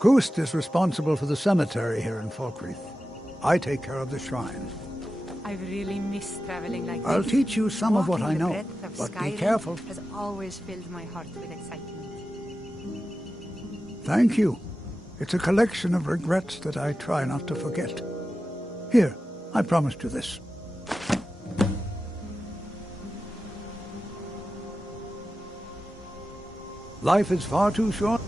Kust is responsible for the cemetery here in Falkreath. I take care of the shrine. I've really missed traveling like this. I'll teach you some of what I Walking the know, breadth of but be Skyrim careful. has always filled my heart with excitement. Thank you. It's a collection of regrets that I try not to forget. Here, I promised you this. Life is far too short.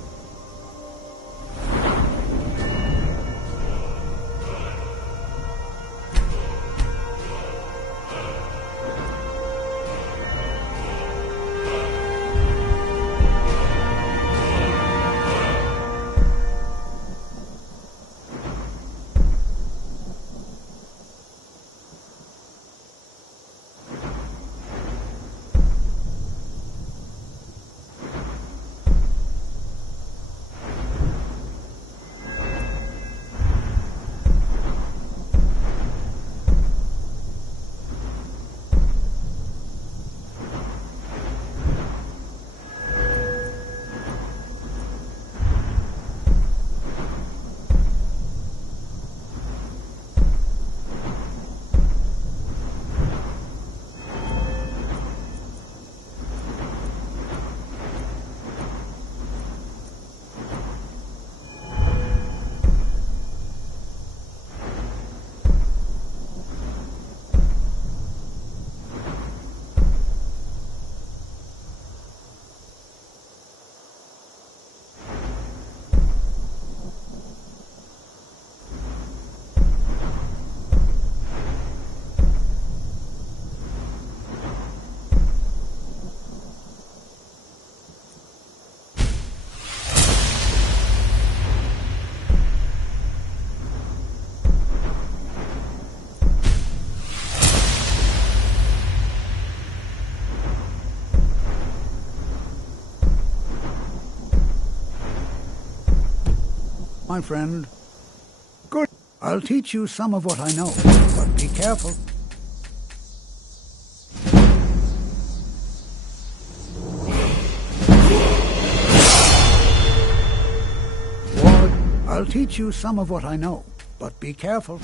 My friend. Good. I'll teach you some of what I know, but be careful. Ward, I'll teach you some of what I know, but be careful.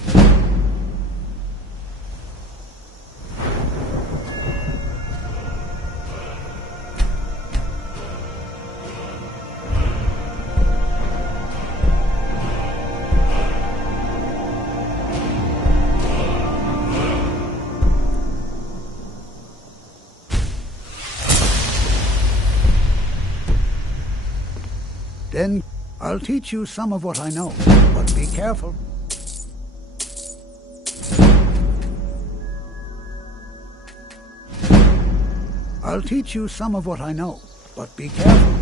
Then I'll teach you some of what I know, but be careful. I'll teach you some of what I know, but be careful.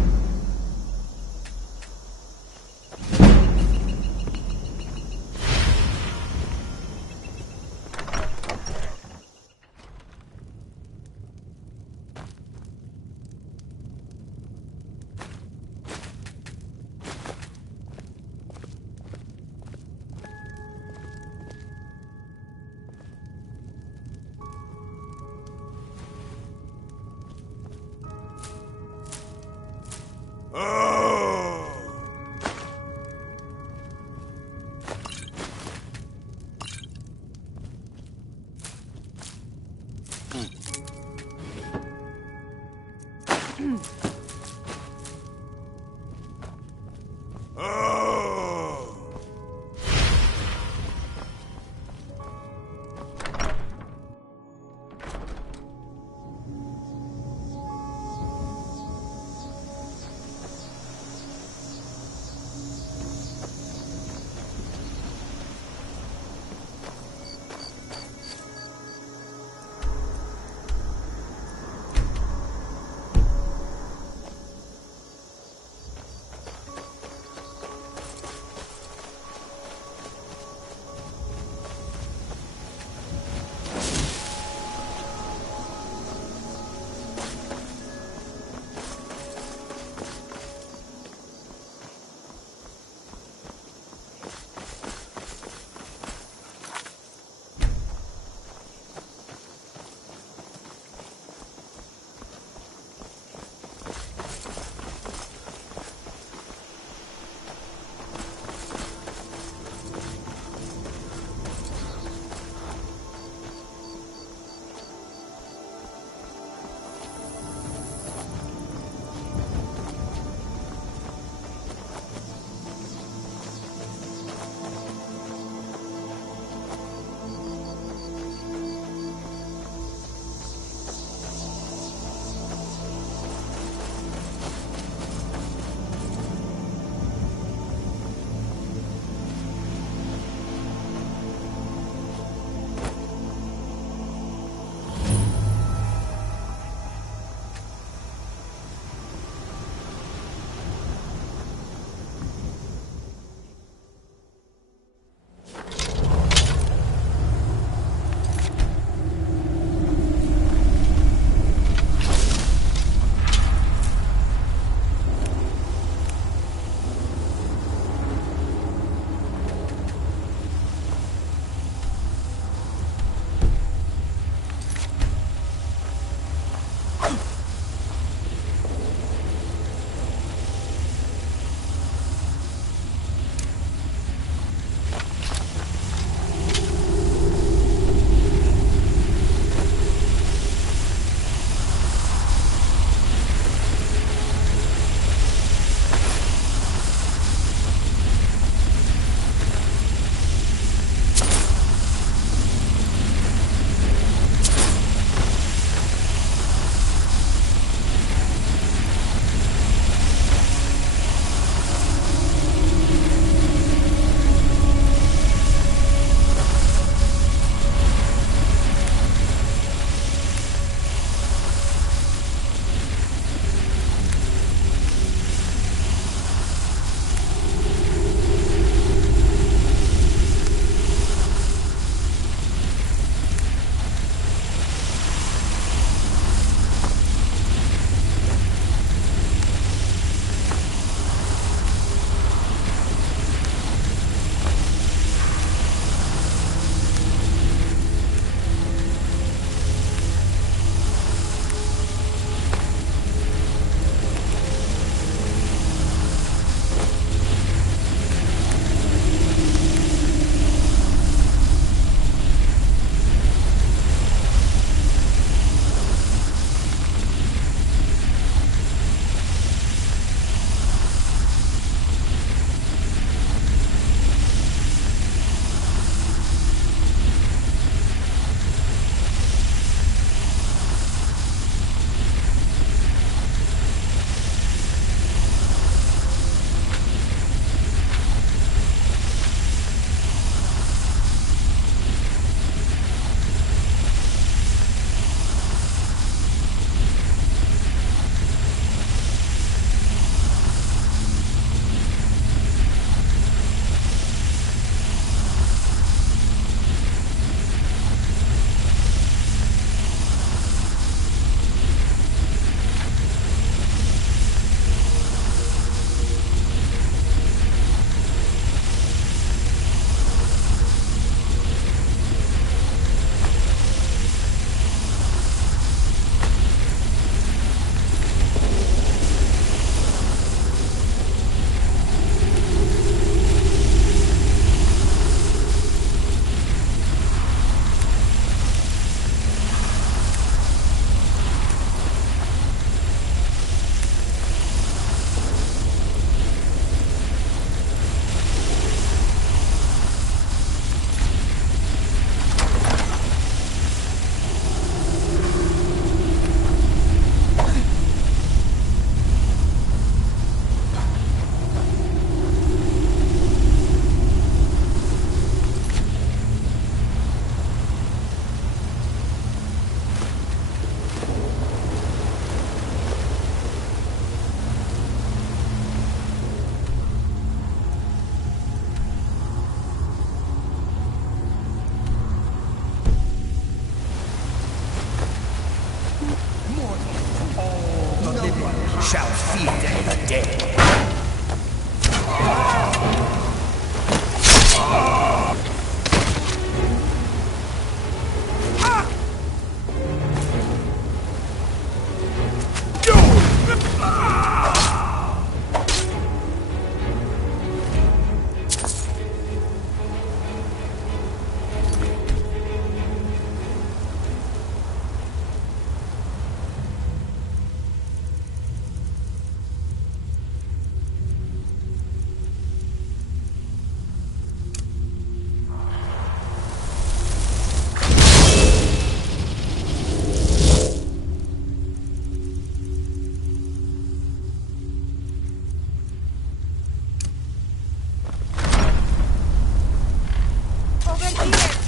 The living shall feed the dead.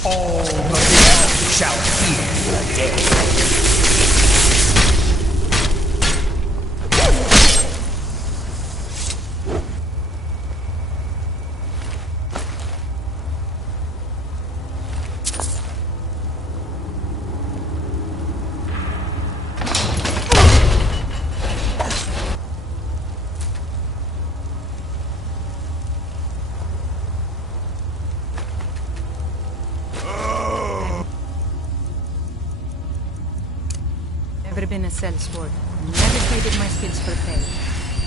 All the living shall feed the dead. Never been a sellsword. Never traded my skills for pay.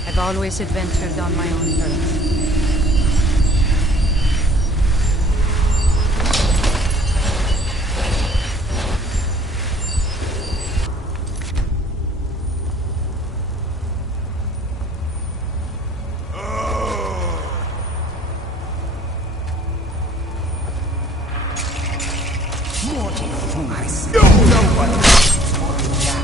I've always adventured on my own terms. Mortal fools. No one lasts for you now.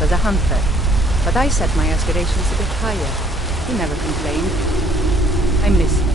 success as a hunter, but I set my aspirations a bit higher. He never complained. I miss him.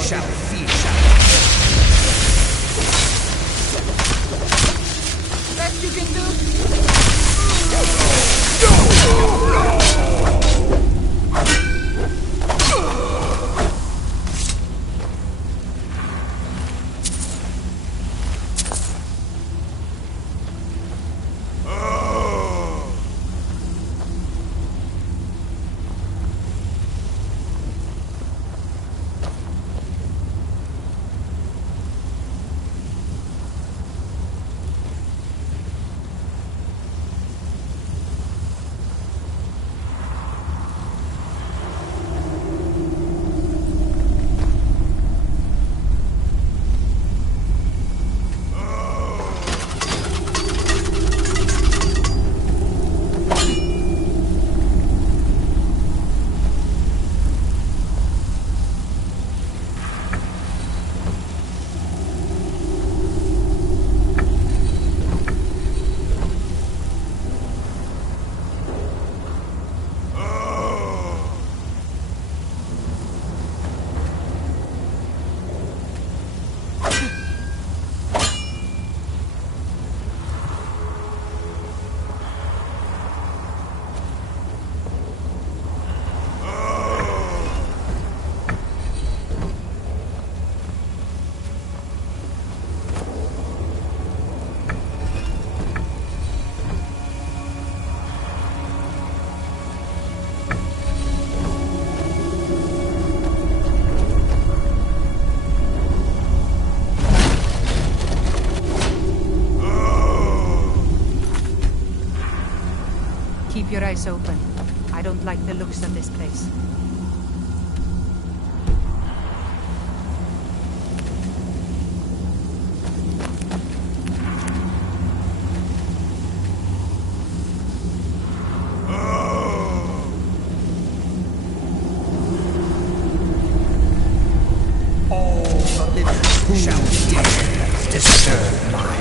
Shall fear. Best you can do? Keep your eyes open. I don't like the looks of this place. All the living shall dare disturb mine.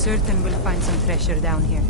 certain we'll find some treasure down here.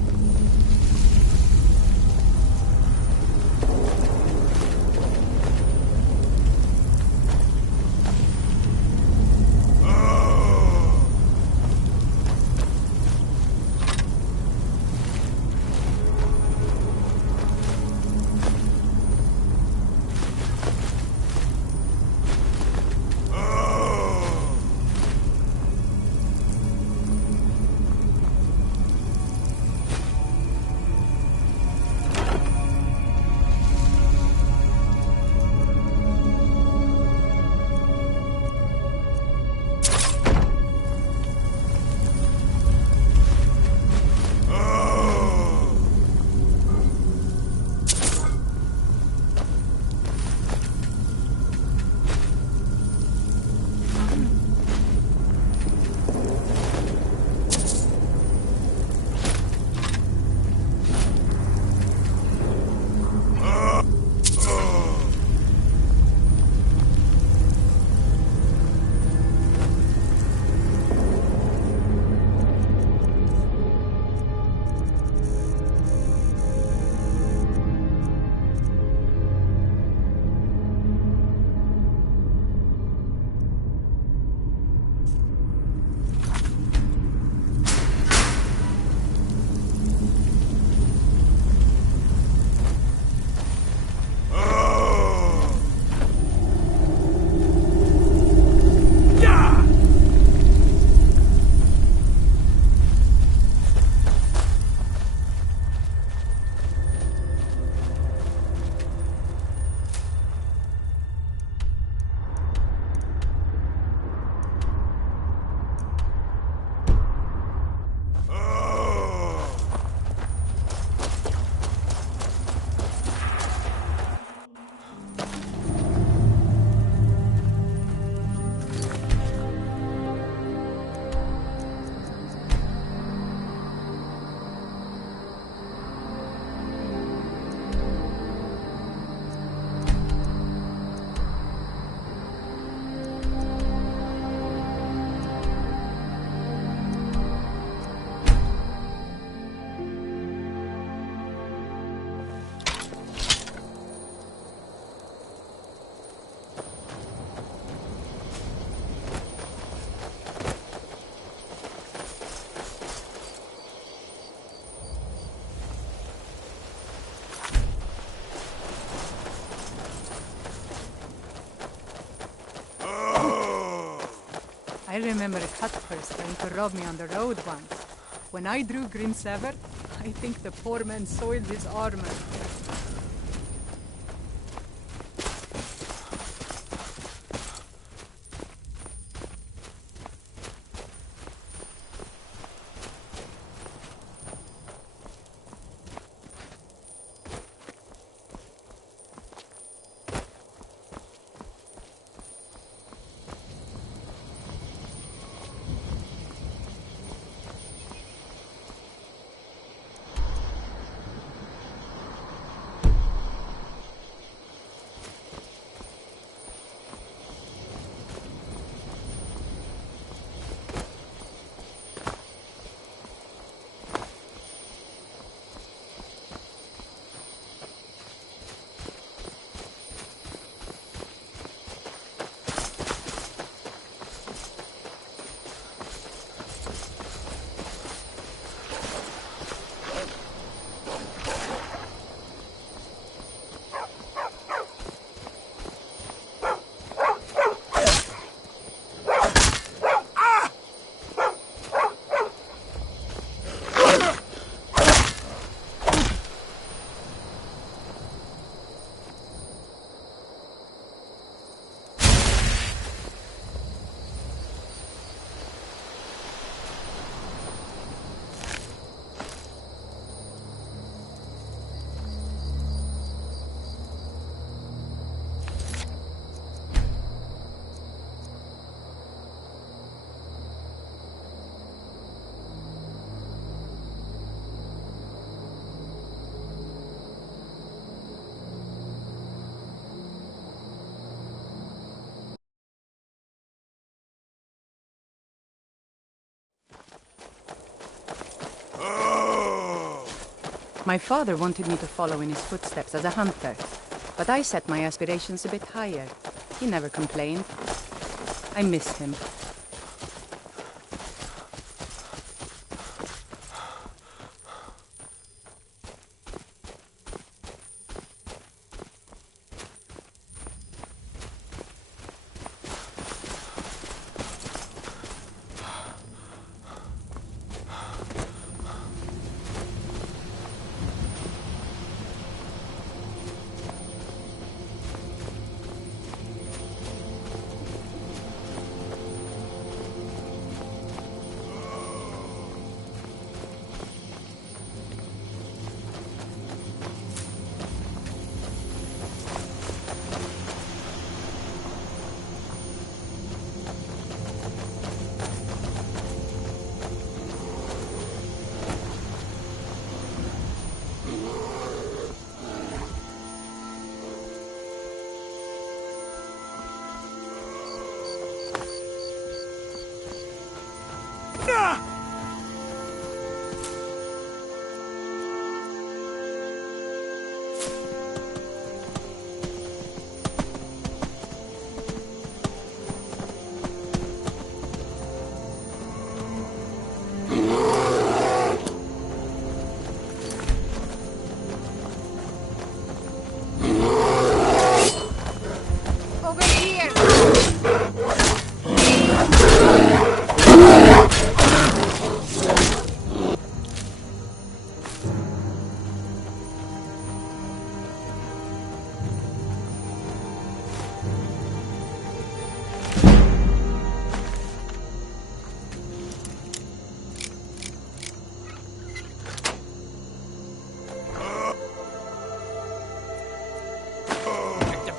I remember Cutpurse trying to rob me on the road once. When I drew Grim Sever, I think the poor man soiled his armor. My father wanted me to follow in his footsteps as a hunter, but I set my aspirations a bit higher. He never complained. I miss him.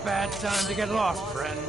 Bad time to get lost, friend.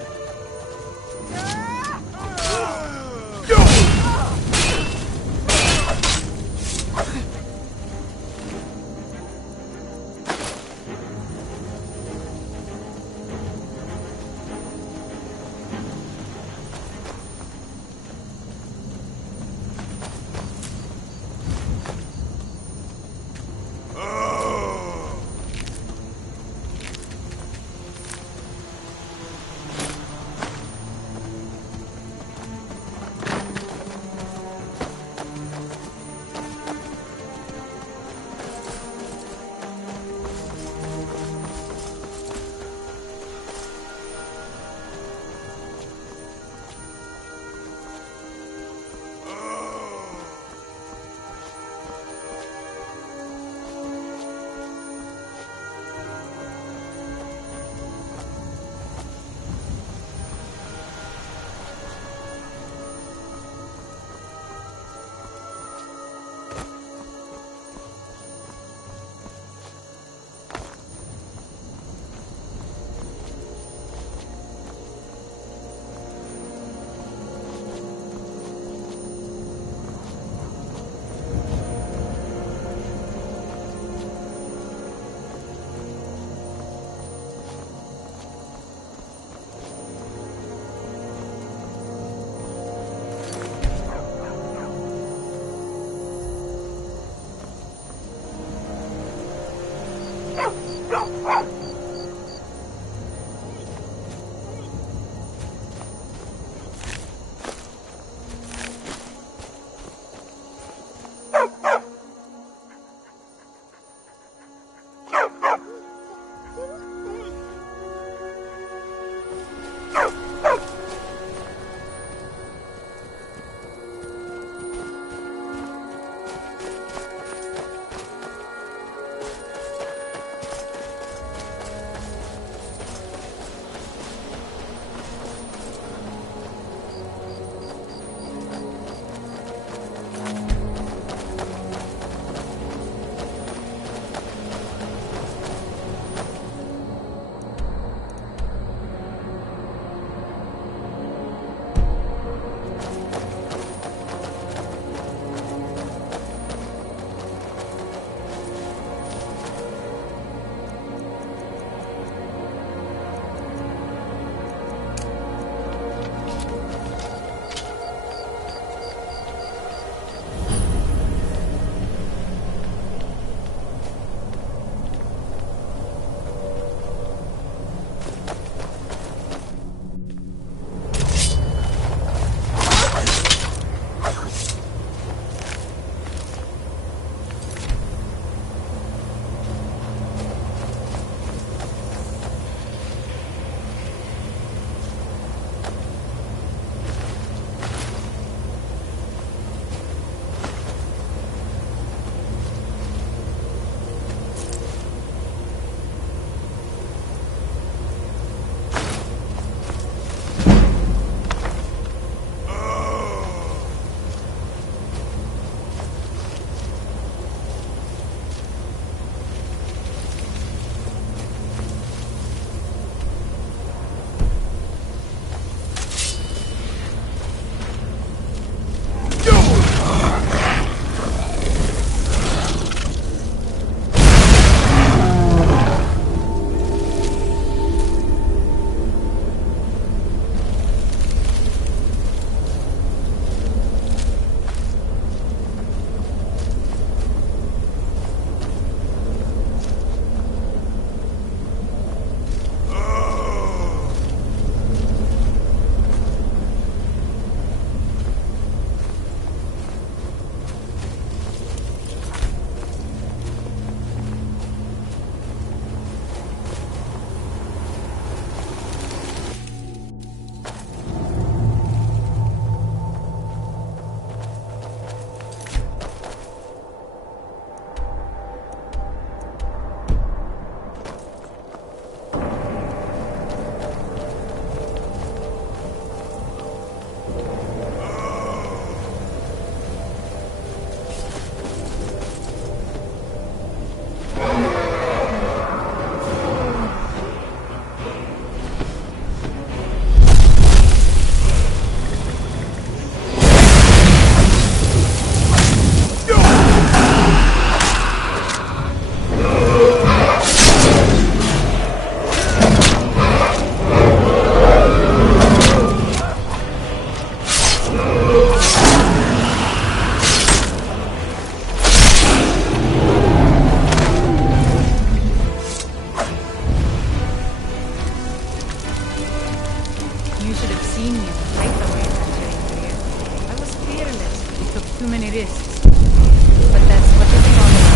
too many risks. But that's what it's all about.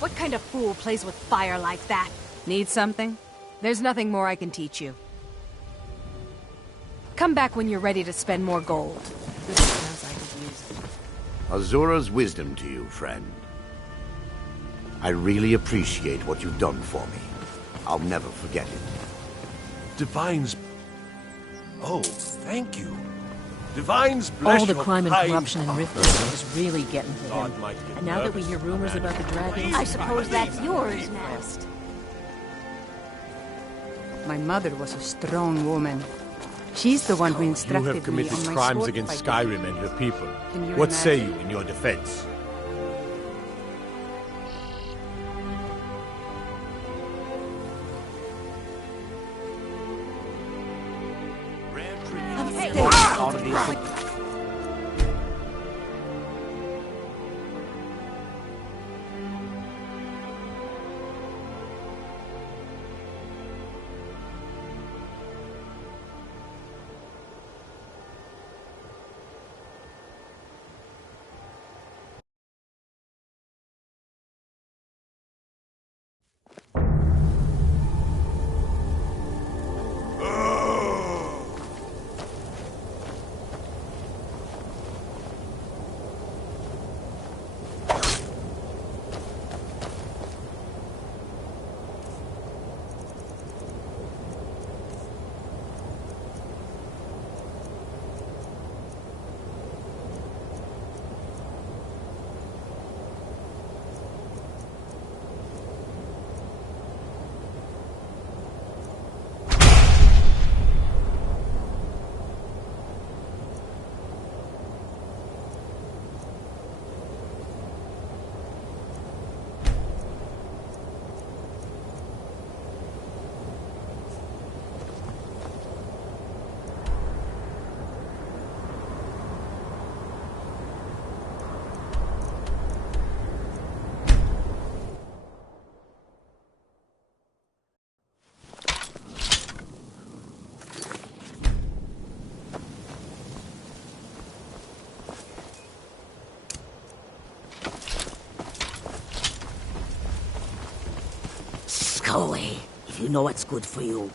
What kind of fool plays with fire like that? Need something? There's nothing more I can teach you. Come back when you're ready to spend more gold. This sounds like I could use it. Azura's wisdom to you, friend. I really appreciate what you've done for me. I'll never forget it. Divines... Oh, thank you. Divines bless All the your crime and kind corruption in heart. Riften is really getting to God him. might get And now that we nervous hear rumors about about the dragons... I suppose that's yours now. My mother was a strong woman. She's the one who You instructed have committed me on my crimes sword against fighting. Skyrim and her people. Can you What say imagine? you in your defense? Go away, if you know what's good for you.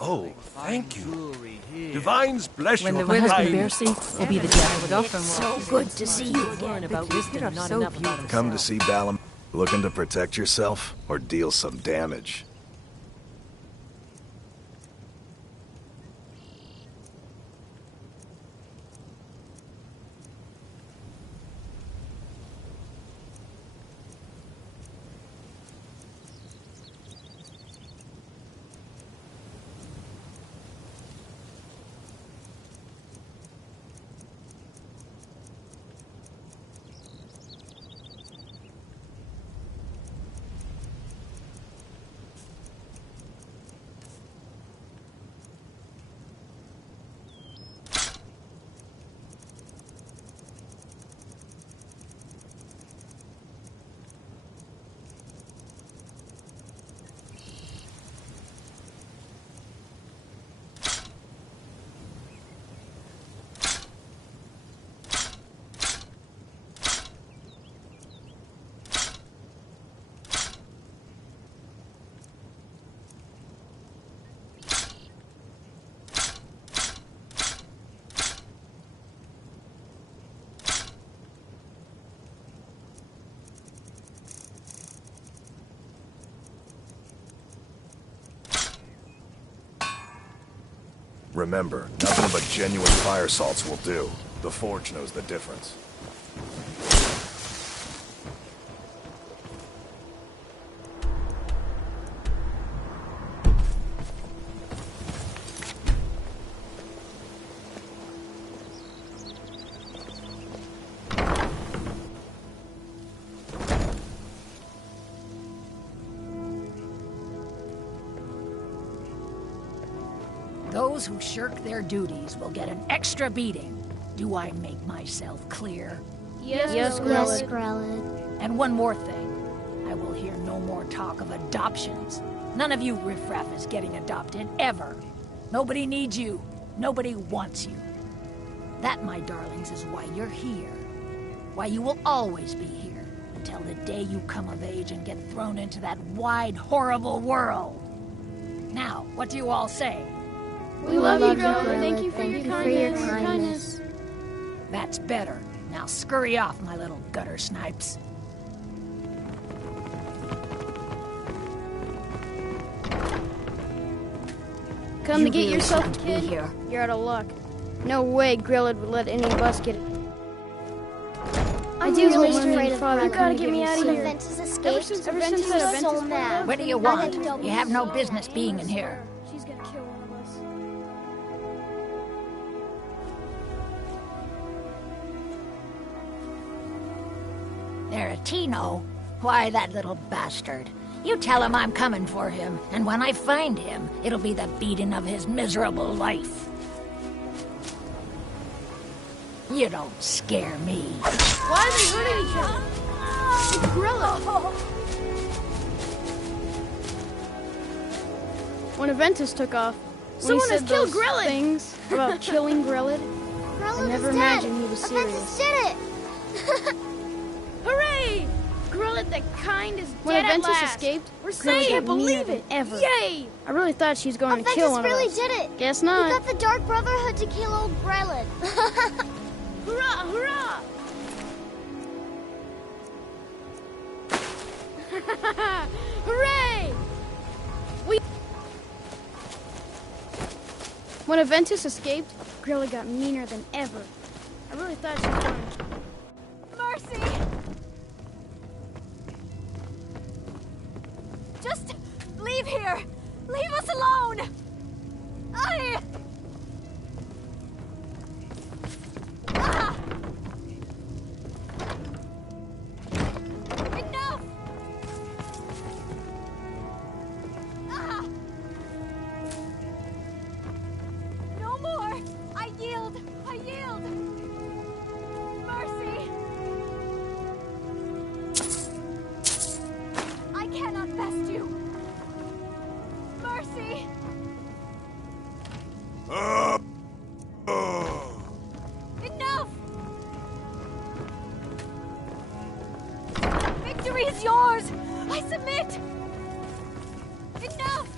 Oh, thank you. Divines bless When your the My weather's husband kind... Bercy will be the I death. would often So walk. good to see you Learn again. about But wisdom, you're not so enough about beautiful. Come to see Balam, looking to protect yourself or deal some damage. Remember, nothing but genuine fire salts will do. The Forge knows the difference. Those who shirk their duties will get an extra beating. Do I make myself clear? Yes, Grelid. And one more thing. I will hear no more talk of adoptions. None of you riffraff is getting adopted, ever. Nobody needs you. Nobody wants you. That, my darlings, is why you're here. Why you will always be here. Until the day you come of age and get thrown into that wide, horrible world. Now, what do you all say? We love you, Grelid. Thank you for your kindness. That's better. Now scurry off, my little gutter snipes. Come to get yourself a kid? You're out of luck. No way Grelid would let any of us get it. I'm really afraid of father. You gotta get me out of here. Ever since Ventus so mad. What do you want? You have no business being in here. She's gonna kill one of us. Tino? Why, that little bastard. You tell him I'm coming for him, and when I find him, it'll be the beating of his miserable life. You don't scare me. Why are they hurting each other? It's Grelid. When Aventus took off, someone has killed Grelid. Things about killing Grelid. I never imagined he was serious. Aventus did it! Hooray! Grelid the kind is dead at last. When Aventus escaped, I can't believe it. Ever. Yay! I really thought she was going to kill one of us. Aventus really did it. Guess not. He got the Dark Brotherhood to kill old Grelid. Hurrah! Hurrah! Hooray! When Aventus escaped, Grelid got meaner than ever. I really thought she was going to... Mercy! Just leave here! Leave us alone! Ah! Enough! Ah! No more! I yield! I yield! Mercy! I cannot best you! Mercy! Enough! Victory is yours! I submit! Enough!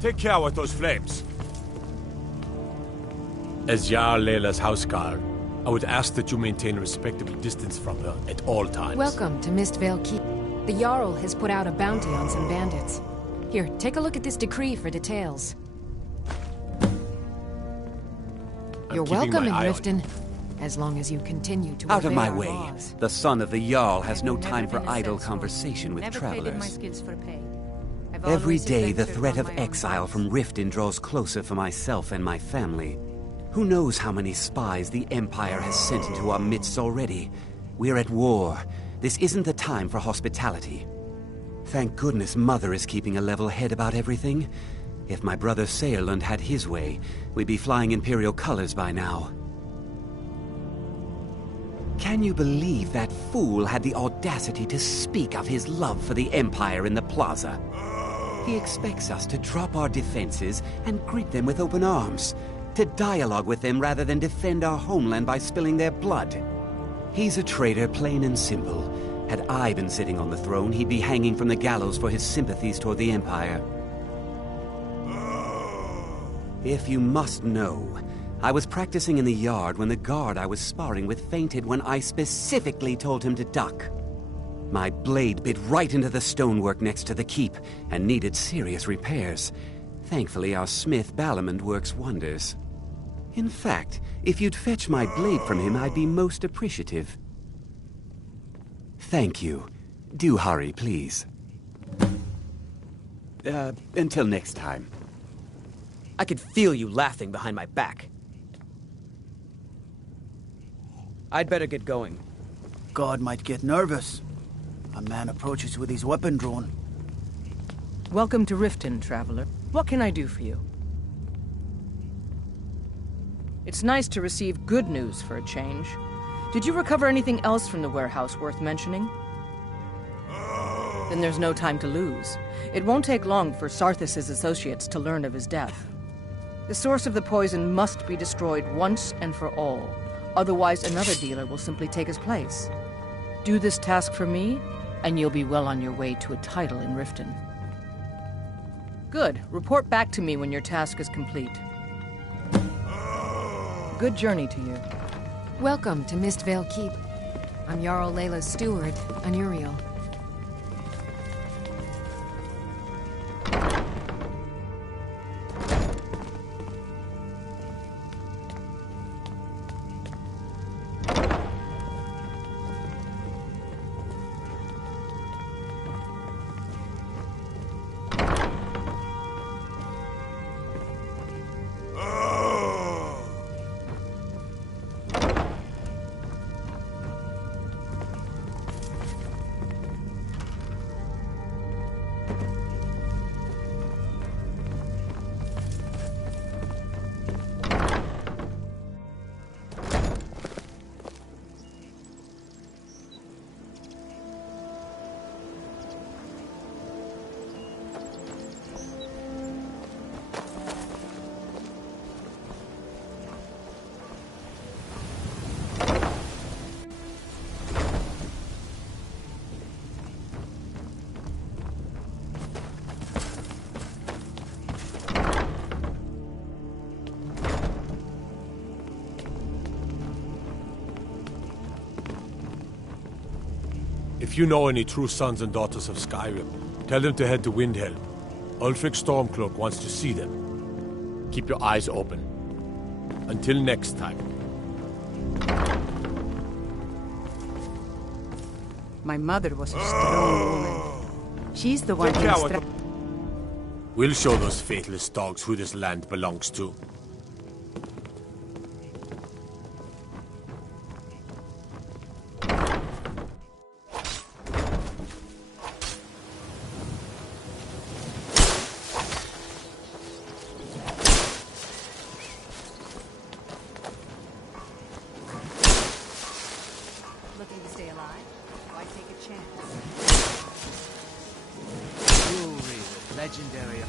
Take care with those flames. As Jarl Layla's houseguard, I would ask that you maintain a respectable distance from her at all times. Welcome to Mistvale Keep. The Jarl has put out a bounty on some bandits. Here, take a look at this decree for details. You're welcome in Riften, as long as you continue to Out of obey my our way. laws. The son of the Jarl has no time for idle conversation with Never traded my travelers. skills for pay. I've Every always day the adventured threat on of my own exile path. from Riften draws closer for myself and my family. Who knows how many spies the Empire has sent into our midst already? We're at war. This isn't the time for hospitality. Thank goodness Mother is keeping a level head about everything. If my brother Saerlund had his way, we'd be flying Imperial colors by now. Can you believe that fool had the audacity to speak of his love for the Empire in the plaza? He expects us to drop our defenses and greet them with open arms, to dialogue with them rather than defend our homeland by spilling their blood. He's a traitor, plain and simple. Had I been sitting on the throne, he'd be hanging from the gallows for his sympathies toward the Empire. If you must know, I was practicing in the yard when the guard I was sparring with fainted when I specifically told him to duck. My blade bit right into the stonework next to the keep and needed serious repairs. Thankfully, our smith Balamond works wonders. In fact, if you'd fetch my blade from him, I'd be most appreciative. Thank you. Do hurry, please. Until next time. I could feel you laughing behind my back. I'd better get going. God might get nervous. A man approaches with his weapon drawn. Welcome to Riften, traveler. What can I do for you? It's nice to receive good news for a change. Did you recover anything else from the warehouse worth mentioning? Then there's no time to lose. It won't take long for Sarthis' associates to learn of his death. The source of the poison must be destroyed once and for all. Otherwise, another dealer will simply take his place. Do this task for me, and you'll be well on your way to a title in Riften. Good. Report back to me when your task is complete. Good journey to you. Welcome to Mistvale Keep. I'm Jarl Layla's steward, Anuriel. If you know any true sons and daughters of Skyrim, tell them to head to Windhelm. Ulfric Stormcloak wants to see them. Keep your eyes open. Until next time. My mother was a strong woman. She's the one who We'll show those faithless dogs who this land belongs to. Looking to stay alive? Why take a chance? Jewelry with legendary...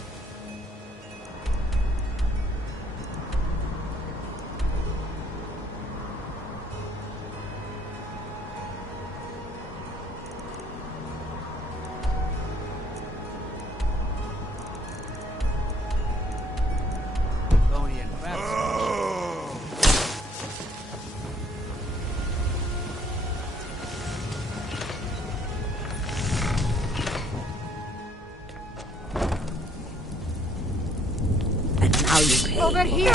Over here!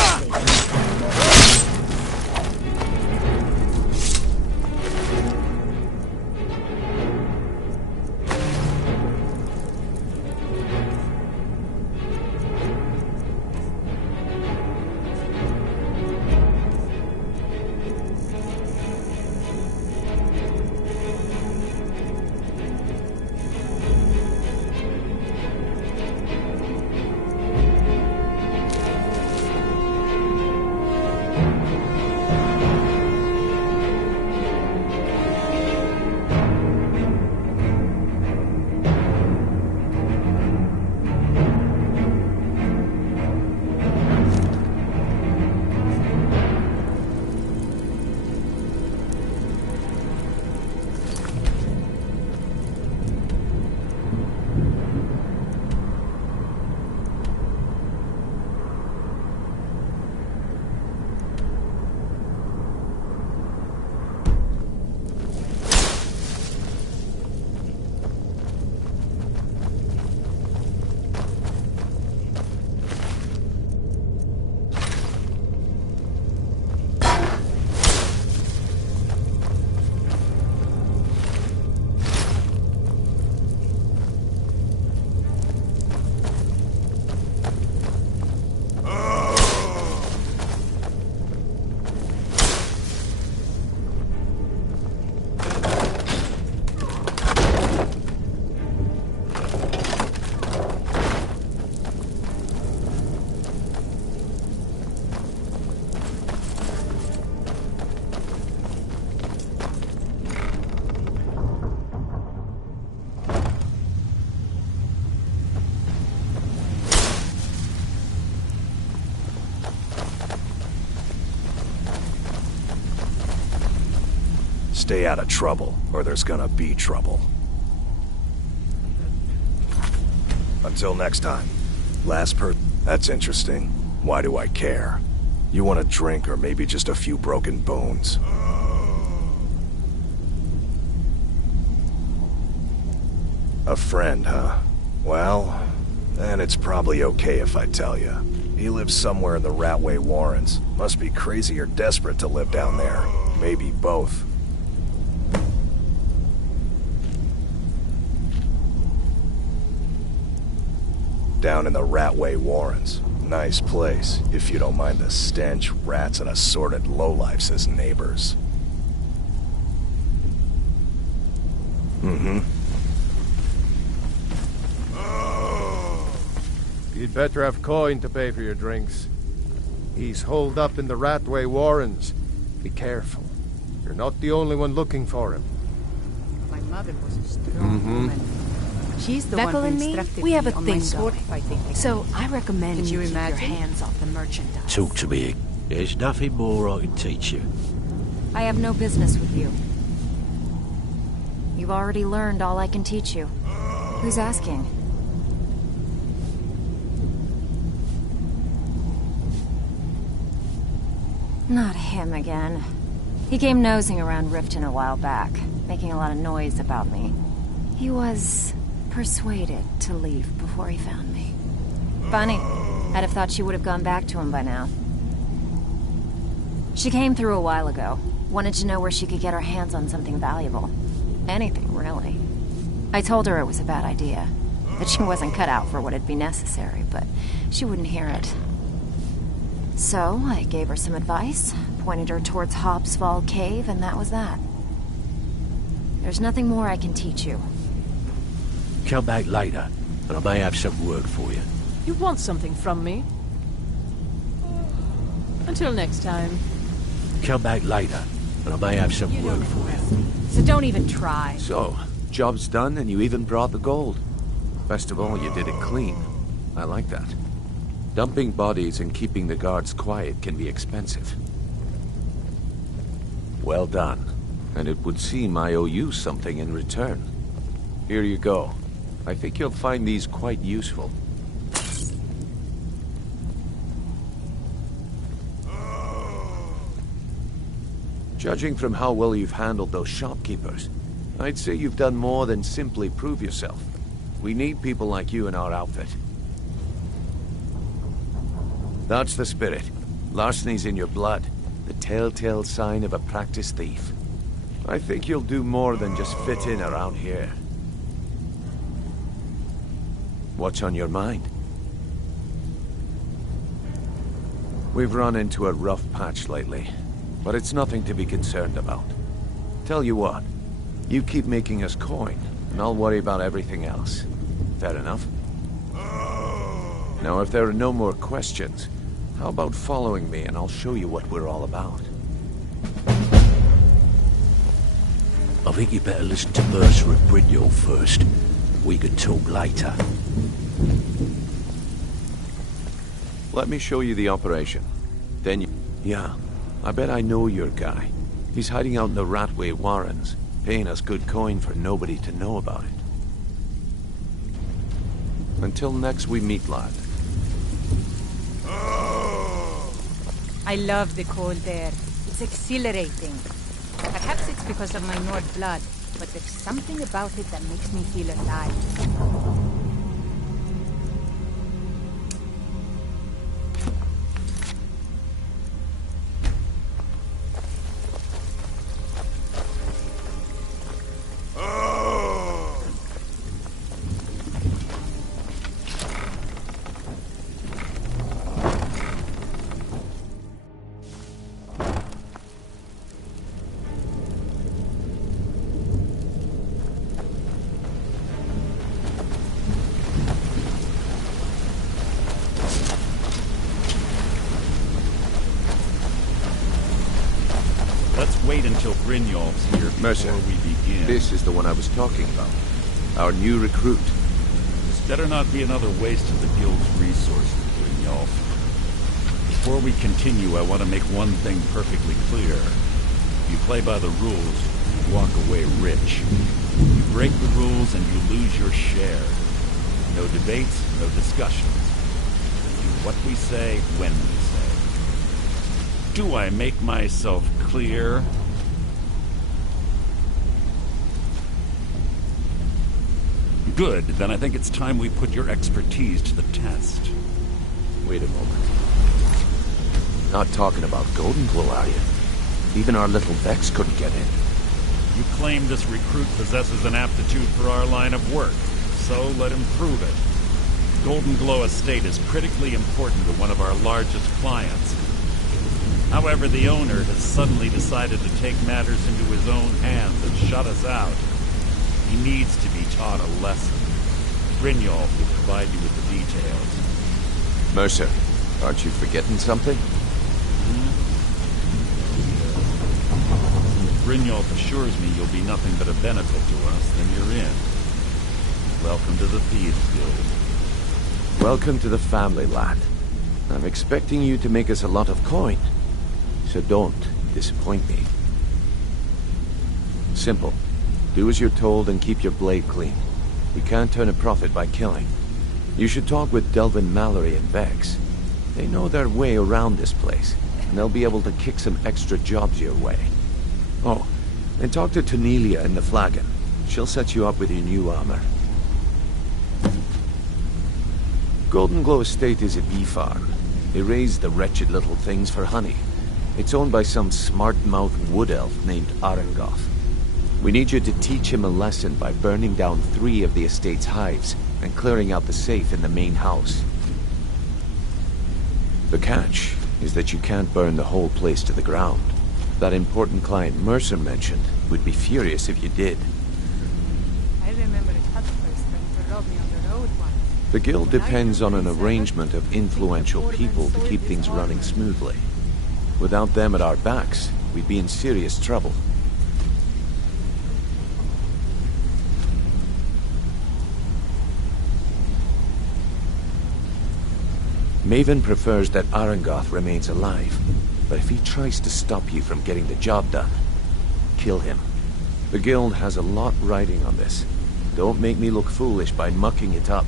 Stay out of trouble, or there's gonna be trouble. Until next time. That's interesting. Why do I care? You want a drink or maybe just a few broken bones? A friend, huh? Well, then it's probably okay if I tell you. He lives somewhere in the Ratway Warrens. Must be crazy or desperate to live down there. Maybe both. Down in the Ratway Warrens. Nice place, if you don't mind the stench, rats, and assorted lowlifes as neighbors. Mm-hmm. You'd better have coin to pay for your drinks. He's holed up in the Ratway Warrens. Be careful. You're not the only one looking for him. My mother was a strong woman. She's the one who and me, instructed we have me a on thing my sword going. fighting. So I recommend Can you keep your imagine? hands off the merchandise. Talk to me. There's nothing more I can teach you. I have no business with you. You've already learned all I can teach you. Who's asking? Not him again. He came nosing around Riften a while back, making a lot of noise about me. He was persuaded to leave before he found me. Funny. I'd have thought she would have gone back to him by now. She came through a while ago. Wanted to know where she could get her hands on something valuable. Anything, really. I told her it was a bad idea. That she wasn't cut out for what'd be necessary, but she wouldn't hear it. So, I gave her some advice, pointed her towards Hobsfall Cave, and that was that. There's nothing more I can teach you. Come back later, and I may have some work for you. You want something from me? Until next time. Come back later, and I may have some work for you. So don't even try. So, job's done and you even brought the gold. Best of all, you did it clean. I like that. Dumping bodies and keeping the guards quiet can be expensive. Well done. And it would seem I owe you something in return. Here you go. I think you'll find these quite useful. Judging from how well you've handled those shopkeepers, I'd say you've done more than simply prove yourself. We need people like you in our outfit. That's the spirit. Larceny's in your blood. The telltale sign of a practiced thief. I think you'll do more than just fit in around here. What's on your mind? We've run into a rough patch lately, but it's nothing to be concerned about. Tell you what, you keep making us coin, and I'll worry about everything else. Fair enough? Now, if there are no more questions, how about following me and I'll show you what we're all about? I think you better listen to Mercer and Brynjolf first. We can talk later. Let me show you the operation. Then you... Yeah, I bet I know your guy. He's hiding out in the Ratway Warrens, paying us good coin for nobody to know about it. Until next we meet, lad. I love the cold air. It's exhilarating. Perhaps it's because of my Nord blood, but there's something about it that makes me feel alive. Wait until Brynjolf's here Mercer, before we begin. This is the one I was talking about. Our new recruit. This better not be another waste of the guild's resources, Brynjolf. Before we continue, I want to make one thing perfectly clear. If you play by the rules, walk away rich. You break the rules and you lose your share. No debates, no discussions. Do what we say, when we say. Do I make myself clear? Good, then I think it's time we put your expertise to the test. Wait a moment. Not talking about Golden Glow, are you? Even our little Vex couldn't get in. You claim this recruit possesses an aptitude for our line of work, so let him prove it. Golden Glow Estate is critically important to one of our largest clients. However, the owner has suddenly decided to take matters into his own hands and shut us out. He needs to be taught a lesson. Brynjolf will provide you with the details. Mercer, aren't you forgetting something? Brynjolf assures me you'll be nothing but a benefit to us, then you're in. Welcome to the Thieves Guild. Welcome to the family, lad. I'm expecting you to make us a lot of coin. So don't disappoint me. Simple. Do as you're told and keep your blade clean. We can't turn a profit by killing. You should talk with Delvin Mallory and Vex. They know their way around this place, and they'll be able to kick some extra jobs your way. Oh, and talk to Tanelia in the Flagon. She'll set you up with your new armor. Golden Glow Estate is a bee farm. They raise the wretched little things for honey. It's owned by some smart-mouthed wood elf named Arengoth. We need you to teach him a lesson by burning down 3 of the estate's hives and clearing out the safe in the main house. The catch is that you can't burn the whole place to the ground. That important client Mercer mentioned would be furious if you did. I remember a Cutpurse trying to rob me on the road once. The guild depends on an arrangement of influential people to keep things running smoothly. Without them at our backs, we'd be in serious trouble. Maven prefers that Arengoth remains alive, but if he tries to stop you from getting the job done, kill him. The guild has a lot riding on this. Don't make me look foolish by mucking it up.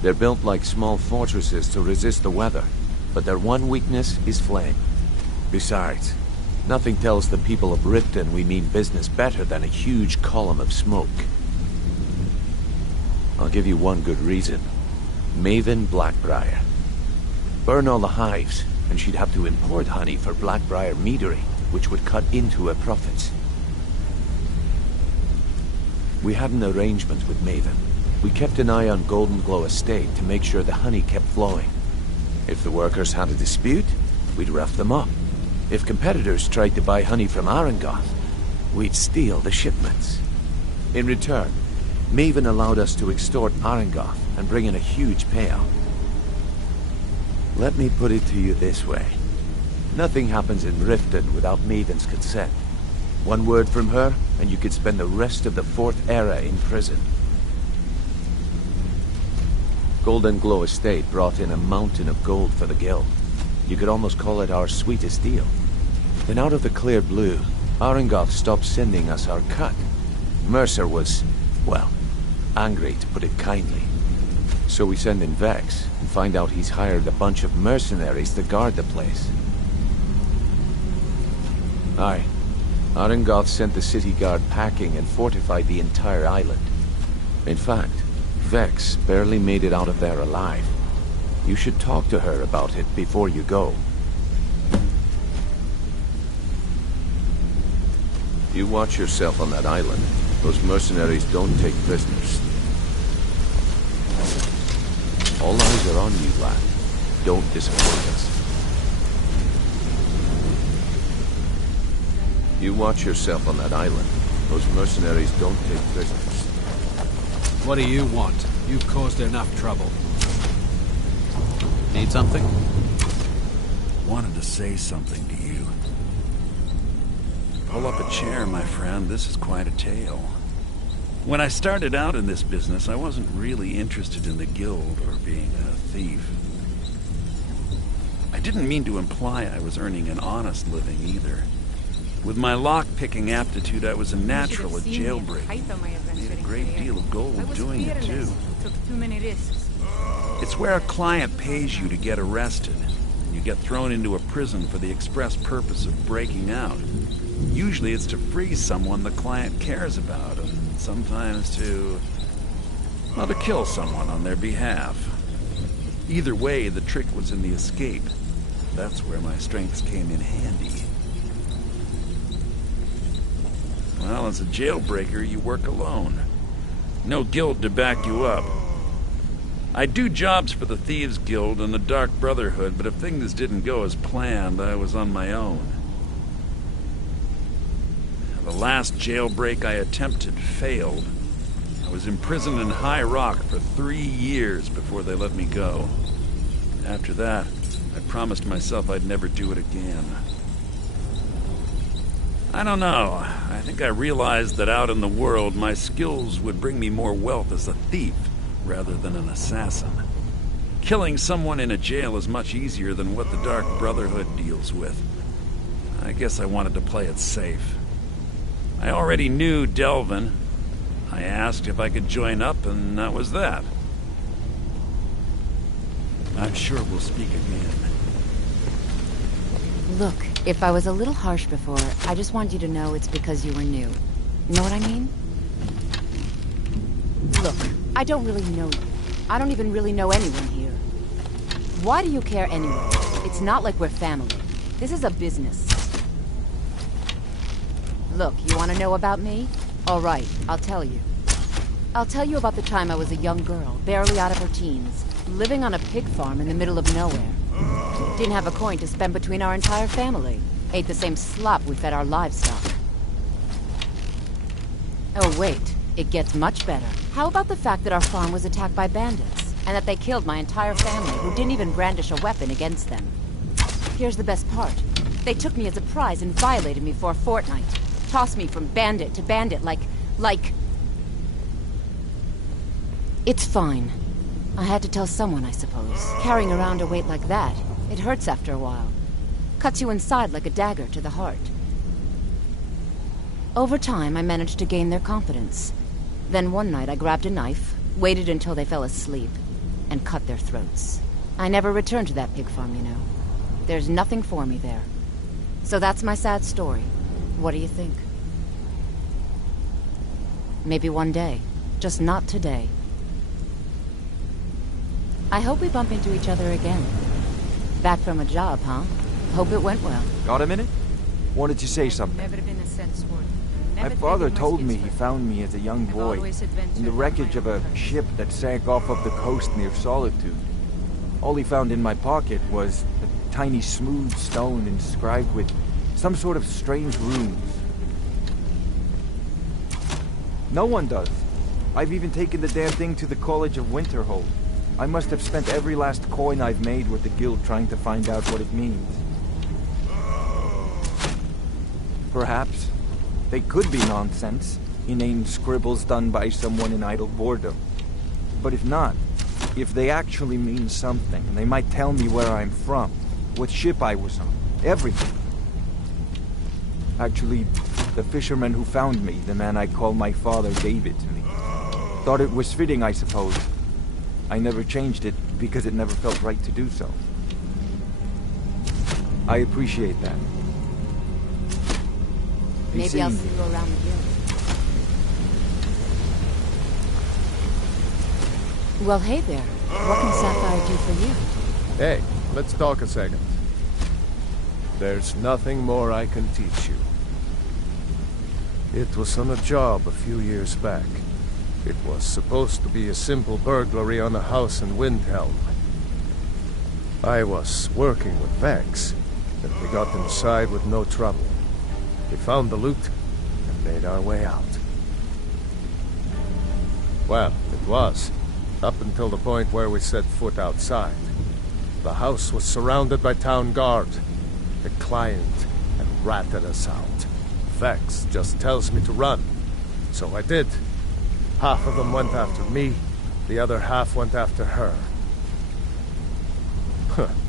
They're built like small fortresses to resist the weather, but their one weakness is flame. Besides, nothing tells the people of Riften we mean business better than a huge column of smoke. I'll give you one good reason. Maven Blackbriar. Burn all the hives, and she'd have to import honey for Blackbriar meadery, which would cut into her profits. We had an arrangement with Maven. We kept an eye on Golden Glow Estate to make sure the honey kept flowing. If the workers had a dispute, we'd rough them up. If competitors tried to buy honey from Arengoth, we'd steal the shipments. In return, Maven allowed us to extort Arengoth and bring in a huge payout. Let me put it to you this way. Nothing happens in Riften without Maven's consent. One word from her, and you could spend the rest of the 4th era in prison. Golden Glow Estate brought in a mountain of gold for the guild. You could almost call it our sweetest deal. Then out of the clear blue, Arengoth stopped sending us our cut. Mercer was, well, angry to put it kindly. So we send in Vex and find out he's hired a bunch of mercenaries to guard the place. Aye. Arengoth sent the city guard packing and fortified the entire island. In fact, Vex barely made it out of there alive. You should talk to her about it before you go. You watch yourself on that island. Those mercenaries don't take prisoners. All eyes are on you, lad. Don't disappoint us. You watch yourself on that island. Those mercenaries don't take prisoners. What do you want? You've caused enough trouble. Need something? Wanted to say something to you. Pull up a chair, my friend. This is quite a tale. When I started out in this business, I wasn't really interested in the guild or being a thief. I didn't mean to imply I was earning an honest living either. With my lock-picking aptitude, I was a natural at jailbreaking. Made a great deal of gold doing it, too. Took too many risks. It's where a client pays you to get arrested. You get thrown into a prison for the express purpose of breaking out. Usually it's to free someone the client cares about, and sometimes to kill someone on their behalf. Either way, the trick was in the escape. That's where my strengths came in handy. Well, as a jailbreaker, you work alone. No guild to back you up. I do jobs for the Thieves Guild and the Dark Brotherhood, but if things didn't go as planned, I was on my own. The last jailbreak I attempted failed. I was imprisoned in High Rock for 3 years before they let me go. After that, I promised myself I'd never do it again. I don't know. I think I realized that out in the world, my skills would bring me more wealth as a thief rather than an assassin. Killing someone in a jail is much easier than what the Dark Brotherhood deals with. I guess I wanted to play it safe. I already knew Delvin. I asked if I could join up, and that was that. I'm sure we'll speak again. Look, if I was a little harsh before, I just want you to know it's because you were new. Know what I mean? Look, I don't really know you. I don't even really know anyone here. Why do you care anyway? It's not like we're family. This is a business. Look, you want to know about me? All right, I'll tell you. I'll tell you about the time I was a young girl, barely out of her teens, living on a pig farm in the middle of nowhere. Didn't have a coin to spend between our entire family. Ate the same slop we fed our livestock. Oh wait, it gets much better. How about the fact that our farm was attacked by bandits, and that they killed my entire family, who didn't even brandish a weapon against them? Here's the best part. They took me as a prize and violated me for a fortnight. Tossed me from bandit to bandit like... It's fine. I had to tell someone, I suppose. Carrying around a weight like that, it hurts after a while. Cuts you inside like a dagger to the heart. Over time, I managed to gain their confidence. Then one night I grabbed a knife, waited until they fell asleep, and cut their throats. I never returned to that pig farm, you know. There's nothing for me there. So that's my sad story. What do you think? Maybe one day. Just not today. I hope we bump into each other again. Back from a job, huh? Hope it went well. Got a minute? Wanted to say something. Never been a sense word. My father told me he found me as a young boy in the wreckage of a ship that sank off of the coast near Solitude. All he found in my pocket was a tiny smooth stone inscribed with some sort of strange runes. No one does. I've even taken the damn thing to the College of Winterhold. I must have spent every last coin I've made with the guild trying to find out what it means. Perhaps they could be nonsense, inane scribbles done by someone in idle boredom. But if not, if they actually mean something, they might tell me where I'm from, what ship I was on, everything. Actually, the fisherman who found me, the man I call my father, gave it to me. Thought it was fitting, I suppose. I never changed it because it never felt right to do so. I appreciate that. Maybe I'll see you around the guild. Well, hey there. What can Sapphire do for you? Hey, let's talk a second. There's nothing more I can teach you. It was on a job a few years back. It was supposed to be a simple burglary on a house in Windhelm. I was working with Vex, and we got inside with no trouble. We found the loot and made our way out. Well, it was, up until the point where we set foot outside. The house was surrounded by town guard. The client had ratted us out. Vex just tells me to run, so I did. Half of them went after me, the other half went after her.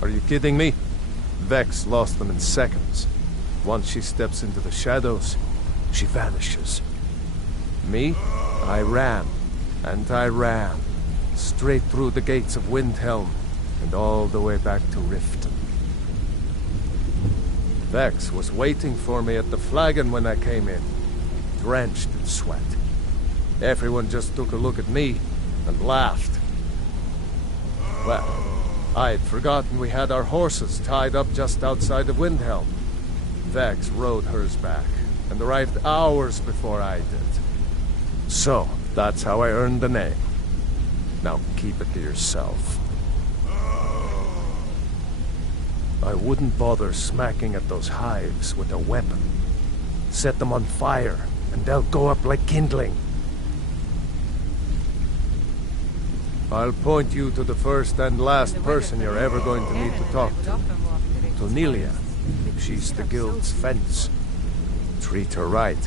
Are you kidding me? Vex lost them in seconds. Once she steps into the shadows, she vanishes. Me? I ran, and I ran, straight through the gates of Windhelm, and all the way back to Riften. Vex was waiting for me at the flagon when I came in, drenched in sweat. Everyone just took a look at me and laughed. Well, I'd forgotten we had our horses tied up just outside of Windhelm. Vex rode hers back and arrived hours before I did. So, that's how I earned the name. Now keep it to yourself. I wouldn't bother smacking at those hives with a weapon. Set them on fire, and they'll go up like kindling. I'll point you to the first and last person you're ever going to need to talk to. Tonelia. She's the guild's fence. Treat her right,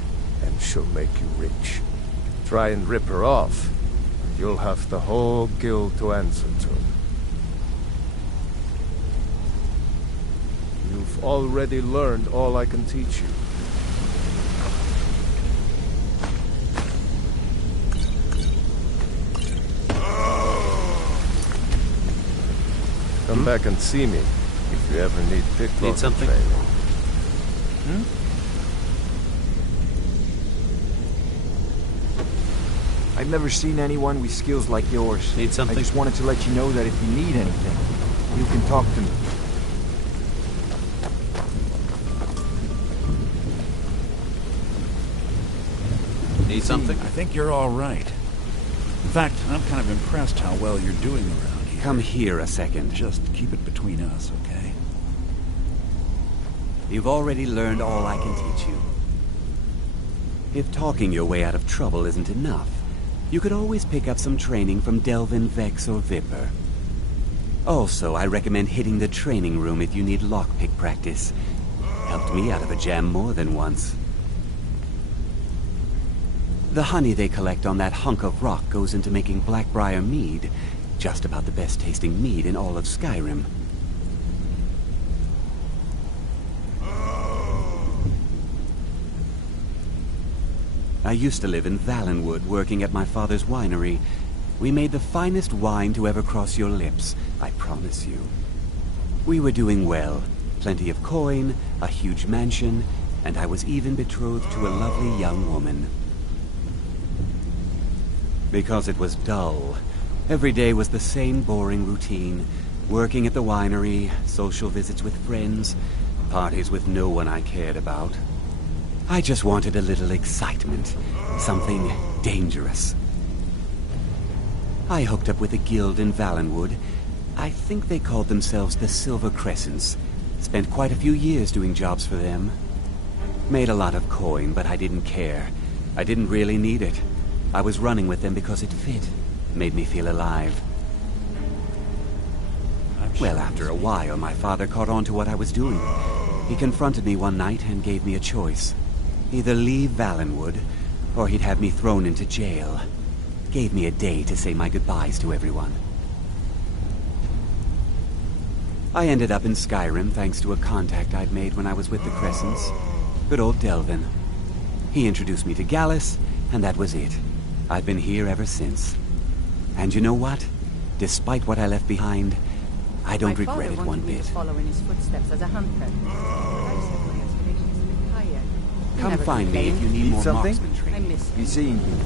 and she'll make you rich. Try and rip her off, and you'll have the whole guild to answer to. You've already learned all I can teach you. Come back and see me if you ever need pickpocket. Need something? I've never seen anyone with skills like yours. Need something? I just wanted to let you know that if you need anything, you can talk to me. Need something? I think you're all right. In fact, I'm kind of impressed how well you're doing around here. Come here a second. Just keep it between us, okay? You've already learned all I can teach you. If talking your way out of trouble isn't enough, you could always pick up some training from Delvin, Vex, or Viper. Also, I recommend hitting the training room if you need lockpick practice. Helped me out of a jam more than once. The honey they collect on that hunk of rock goes into making Blackbriar mead, just about the best tasting mead in all of Skyrim. I used to live in Valenwood, working at my father's winery. We made the finest wine to ever cross your lips, I promise you. We were doing well. Plenty of coin, a huge mansion, and I was even betrothed to a lovely young woman. Because it was dull. Every day was the same boring routine. Working at the winery, social visits with friends, parties with no one I cared about. I just wanted a little excitement. Something dangerous. I hooked up with a guild in Valenwood. I think they called themselves the Silver Crescents. Spent quite a few years doing jobs for them. Made a lot of coin, but I didn't care. I didn't really need it. I was running with them because it fit. Made me feel alive. Well, after a while, my father caught on to what I was doing. He confronted me one night and gave me a choice. Either leave Valenwood, or he'd have me thrown into jail. Gave me a day to say my goodbyes to everyone. I ended up in Skyrim thanks to a contact I'd made when I was with the Crescents. Good old Delvin. He introduced me to Gallus, and that was it. I've been here ever since. And you know what? Despite what I left behind, I don't regret it one bit. Follow in his footsteps as a hunter. Come find me if you need more something? marksman training. I miss Be seeing you.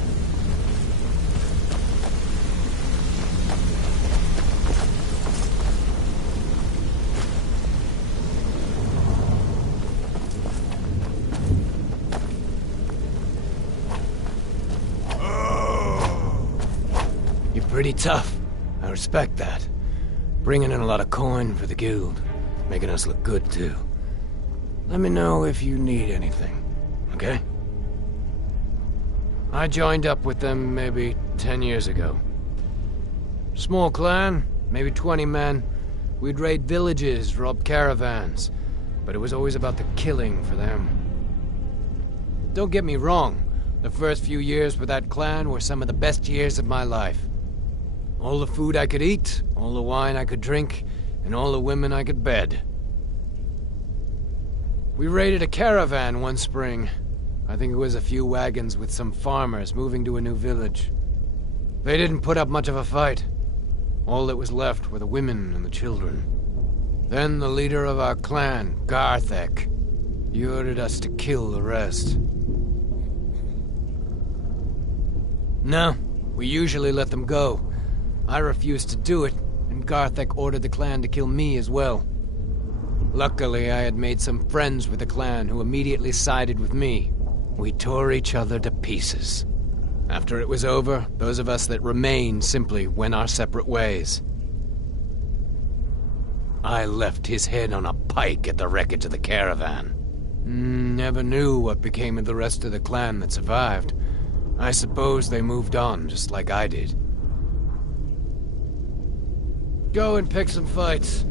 You're pretty tough. I respect that. Bringing in a lot of coin for the guild. Making us look good, too. Let me know if you need anything, okay? I joined up with them maybe 10 years ago. Small clan, maybe 20 men. We'd raid villages, rob caravans. But it was always about the killing for them. Don't get me wrong. The first few years with that clan were some of the best years of my life. All the food I could eat, all the wine I could drink, and all the women I could bed. We raided a caravan one spring. I think it was a few wagons with some farmers moving to a new village. They didn't put up much of a fight. All that was left were the women and the children. Then the leader of our clan, Garthek, he ordered us to kill the rest. No, we usually let them go. I refused to do it, and Garthek ordered the clan to kill me as well. Luckily, I had made some friends with the clan who immediately sided with me. We tore each other to pieces. After it was over, those of us that remained simply went our separate ways. I left his head on a pike at the wreckage of the caravan. Never knew what became of the rest of the clan that survived. I suppose they moved on, just like I did. Go and pick some fights.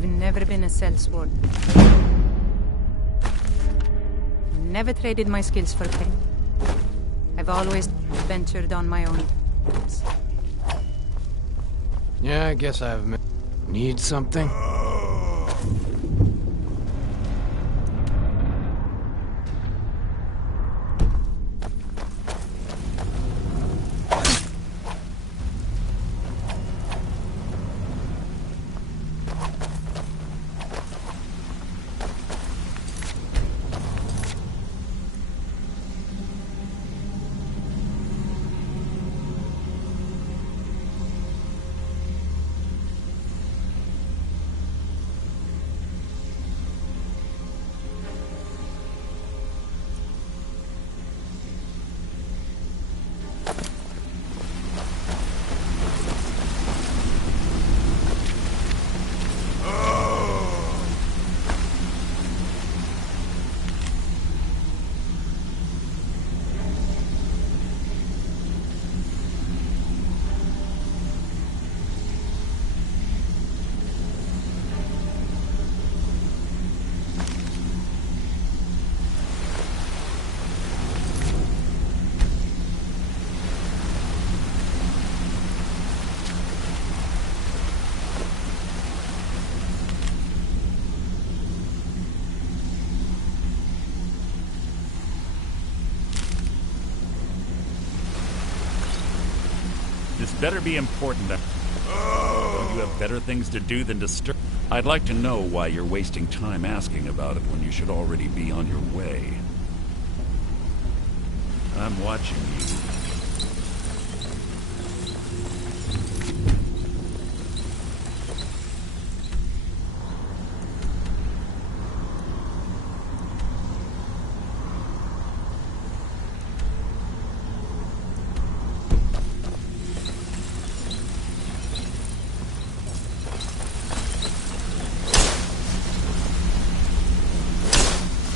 I've never been a sellsword. Never traded my skills for pay. I've always ventured on my own. Yeah, I guess I've... Need something? This better be important. Don't you have better things to do than disturb? I'd like to know why you're wasting time asking about it when you should already be on your way. I'm watching you.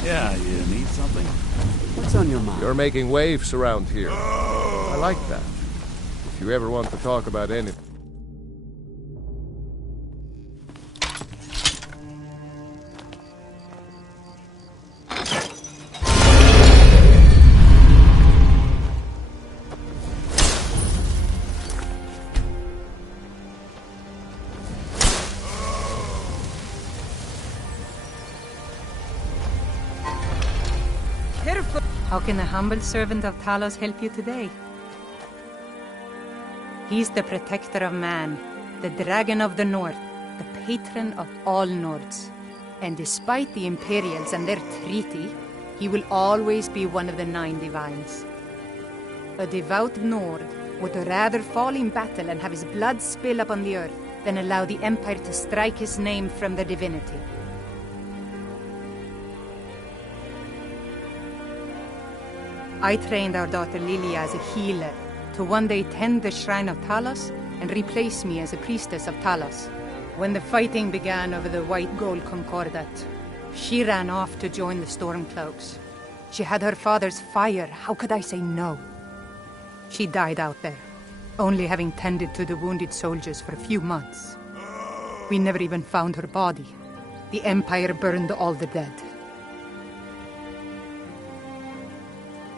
Yeah, you need something? What's on your mind? You're making waves around here. I like that. If you ever want to talk about anything. How can the humble servant of Talos help you today? He's the protector of man, the dragon of the north, the patron of all Nords. And despite the Imperials and their treaty, he will always be one of the 9 divines. A devout Nord would rather fall in battle and have his blood spill upon the earth than allow the Empire to strike his name from the divinity. I trained our daughter Lilia as a healer to one day tend the shrine of Talos and replace me as a priestess of Talos. When the fighting began over the white gold concordat, she ran off to join the Stormcloaks. She had her father's fire. How could I say no? She died out there, only having tended to the wounded soldiers for a few months. We never even found her body. The Empire burned all the dead.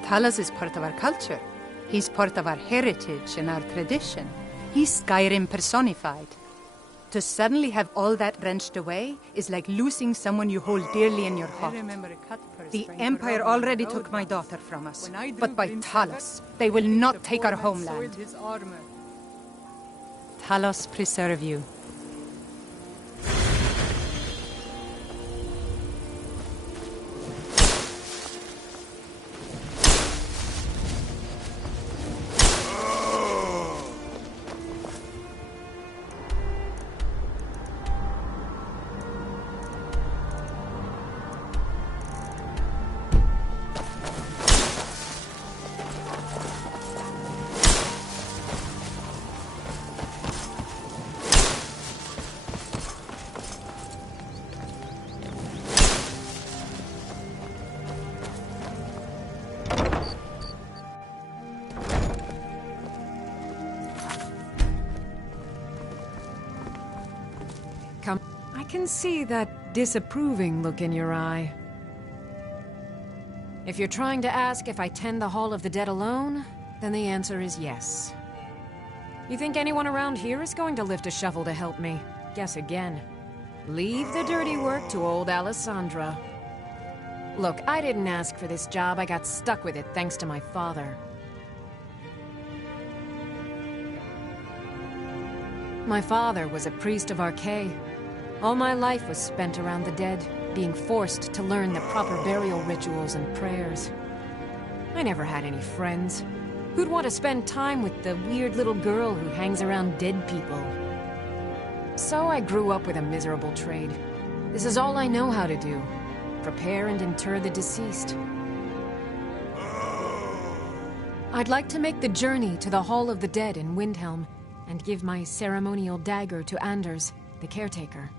Talos is part of our culture. He's part of our heritage and our tradition. He's Skyrim personified. To suddenly have all that wrenched away is like losing someone you hold dearly in your heart. The Empire already took my daughter from us, but by Talos, they will not take our homeland. Talos preserve you. I can see that disapproving look in your eye. If you're trying to ask if I tend the Hall of the Dead alone, then the answer is yes. You think anyone around here is going to lift a shovel to help me? Guess again. Leave the dirty work to old Alessandra. Look, I didn't ask for this job. I got stuck with it thanks to my father. My father was a priest of Archay. All my life was spent around the dead, being forced to learn the proper burial rituals and prayers. I never had any friends. Who'd want to spend time with the weird little girl who hangs around dead people? So I grew up with a miserable trade. This is all I know how to do. Prepare and inter the deceased. I'd like to make the journey to the Hall of the Dead in Windhelm and give my ceremonial dagger to Anders, the caretaker.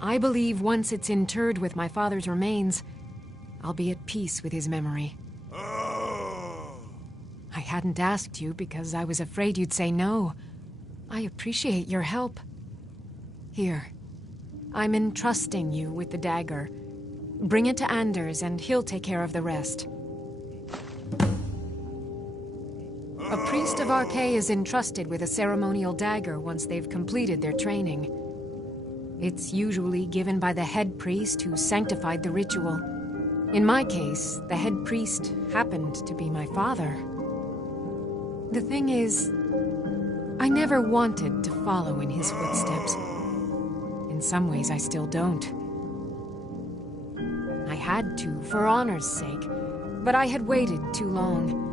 I believe once it's interred with my father's remains, I'll be at peace with his memory. I hadn't asked you because I was afraid you'd say no. I appreciate your help. Here, I'm entrusting you with the dagger. Bring it to Anders and he'll take care of the rest. A priest of Archay is entrusted with a ceremonial dagger once they've completed their training. It's usually given by the head priest who sanctified the ritual. In my case, the head priest happened to be my father. The thing is, I never wanted to follow in his footsteps. In some ways, I still don't. I had to, for honor's sake, but I had waited too long.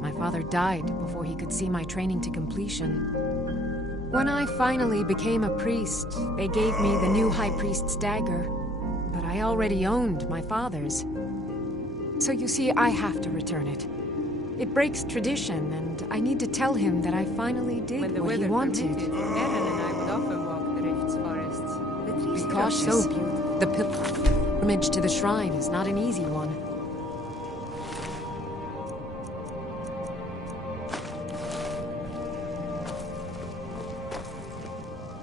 My father died before he could see my training to completion. When I finally became a priest, they gave me the new High Priest's dagger, but I already owned my father's. So you see, I have to return it. It breaks tradition, and I need to tell him that I finally did what he wanted. Permitted, Eren and I would often walk the Rift's forests. The trees Be cautious. so beautiful. The pilgrimage to the shrine is not an easy one.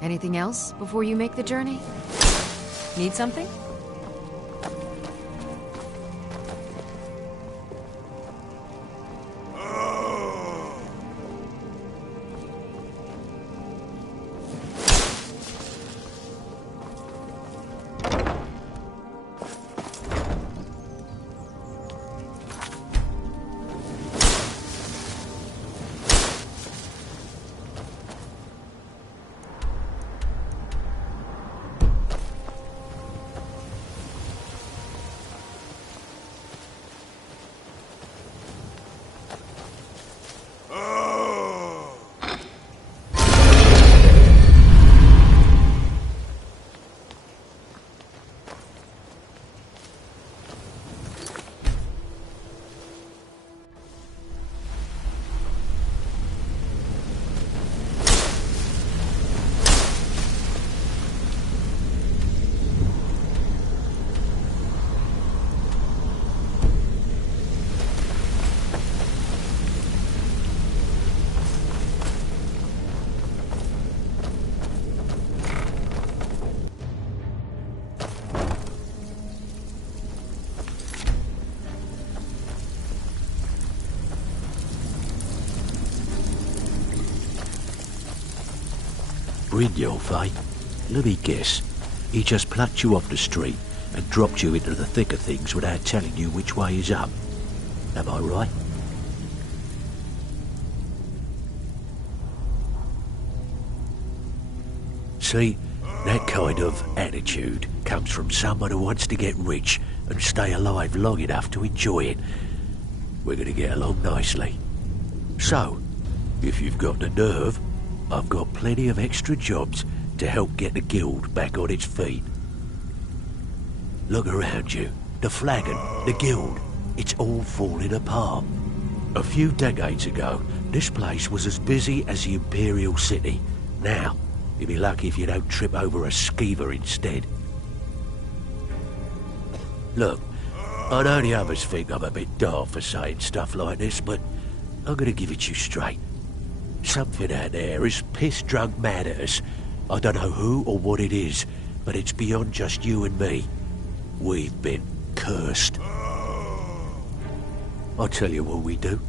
Anything else before you make the journey? Need something? Brynjolf, eh? Let me guess. He just plucked you off the street and dropped you into the thick of things without telling you which way is up. Am I right? See, that kind of attitude comes from someone who wants to get rich and stay alive long enough to enjoy it. We're gonna get along nicely. So, if you've got the nerve, I've got plenty of extra jobs to help get the guild back on its feet. Look around you. The flagon, the guild, it's all falling apart. A few decades ago, this place was as busy as the Imperial City. Now, you'll be lucky if you don't trip over a skeever instead. Look, I know the others think I'm a bit daft for saying stuff like this, but I'm gonna give it you straight. Something out there is piss-drunk mad at us, I don't know who or what it is, but it's beyond just you and me. We've been cursed. I'll tell you what we do.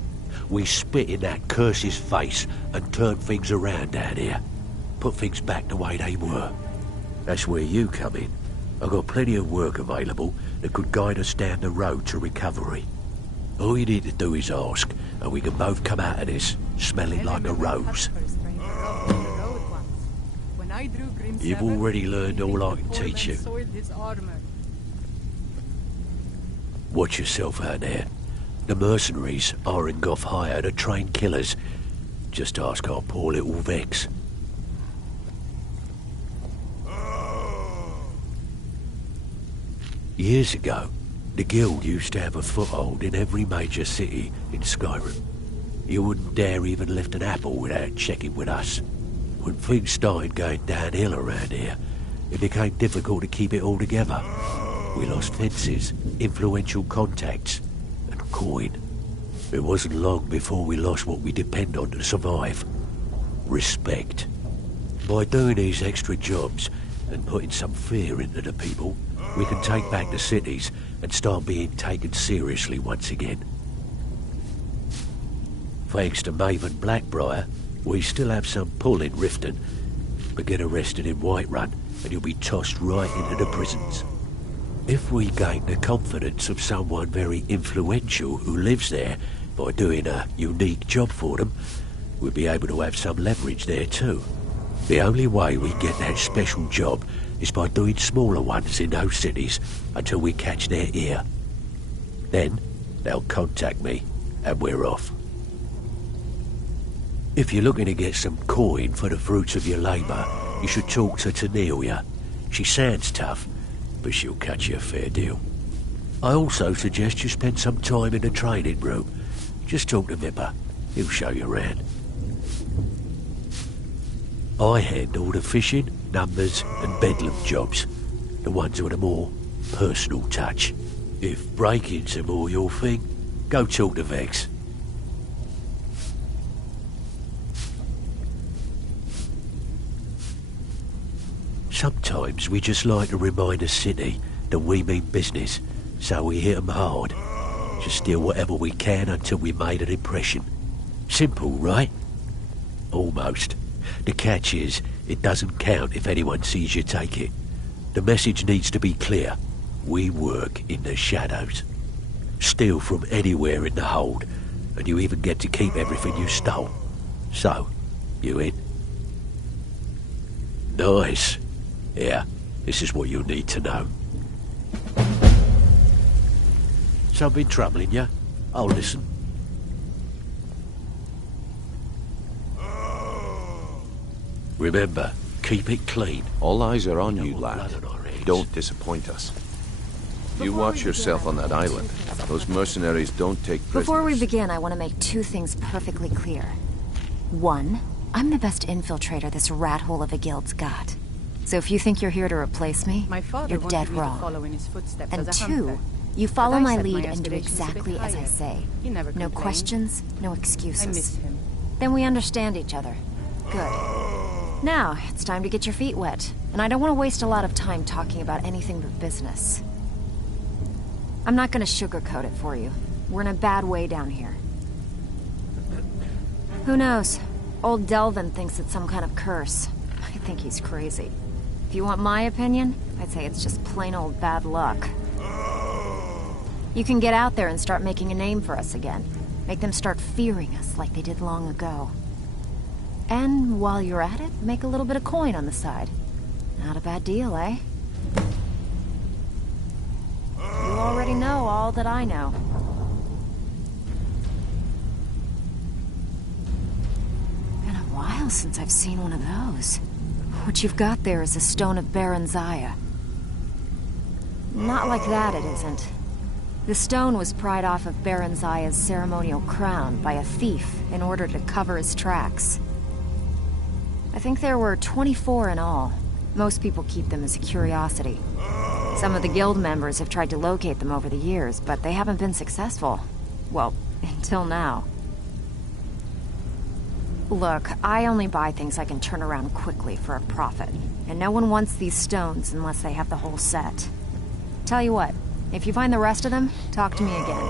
We spit in that curse's face and turn things around down here. Put things back the way they were. That's where you come in. I've got plenty of work available that could guide us down the road to recovery. All you need to do is ask, and we can both come out of this smelling like a rose. You've already learned all I can teach you. Watch yourself out there. The mercenaries aren't off hire to train killers. Just ask our poor little Vex. Years ago, the guild used to have a foothold in every major city in Skyrim. You wouldn't dare even lift an apple without checking with us. When things started going downhill around here, it became difficult to keep it all together. We lost fences, influential contacts, and coin. It wasn't long before we lost what we depend on to survive. Respect. By doing these extra jobs and putting some fear into the people, we can take back the cities and start being taken seriously once again. Thanks to Maven Blackbriar, we still have some pull in Riften, but get arrested in Whiterun and you'll be tossed right into the prisons. If we gain the confidence of someone very influential who lives there by doing a unique job for them, we'll be able to have some leverage there too. The only way we get that special job is by doing smaller ones in those cities until we catch their ear. Then they'll contact me and we're off. If you're looking to get some coin for the fruits of your labour, you should talk to Tanelia. She sounds tough, but she'll cut you a fair deal. I also suggest you spend some time in the training room. Just talk to Vipper. He'll show you around. I handle the fishing, numbers and bedlam jobs. The ones with a more personal touch. If break-ins are more your thing, go talk to Vex. Sometimes we just like to remind the city that we mean business, so we hit 'em hard. Just steal whatever we can until we made an impression. Simple, right? Almost. The catch is, it doesn't count if anyone sees you take it. The message needs to be clear. We work in the shadows. Steal from anywhere in the hold, and you even get to keep everything you stole. So, you in? Nice. Yeah, this is what you need to know. Something troubling you? I'll listen. Remember, keep it clean. All eyes are on you, lad. Don't disappoint us. You watch yourself on that island. Those mercenaries don't take prisoners. Before we begin, I want to make two things perfectly clear. One, I'm the best infiltrator this rat hole of a guild's got. So if you think you're here to replace me, you're dead wrong. And two, you follow my lead and do exactly as I say. No questions, no excuses. Then we understand each other. Good. Now, it's time to get your feet wet. And I don't want to waste a lot of time talking about anything but business. I'm not going to sugarcoat it for you. We're in a bad way down here. Who knows? Old Delvin thinks it's some kind of curse. I think he's crazy. If you want my opinion, I'd say it's just plain old bad luck. You can get out there and start making a name for us again. Make them start fearing us like they did long ago. And while you're at it, make a little bit of coin on the side. Not a bad deal, eh? You already know all that I know. Been a while since I've seen one of those. What you've got there is a stone of Baron Zaya. Not like that, it isn't. The stone was pried off of Baron Zaya's ceremonial crown by a thief in order to cover his tracks. I think there were 24 in all. Most people keep them as a curiosity. Some of the guild members have tried to locate them over the years, but they haven't been successful. Well, until now. Look, I only buy things I can turn around quickly for a profit. And no one wants these stones unless they have the whole set. Tell you what, if you find the rest of them, talk to me again.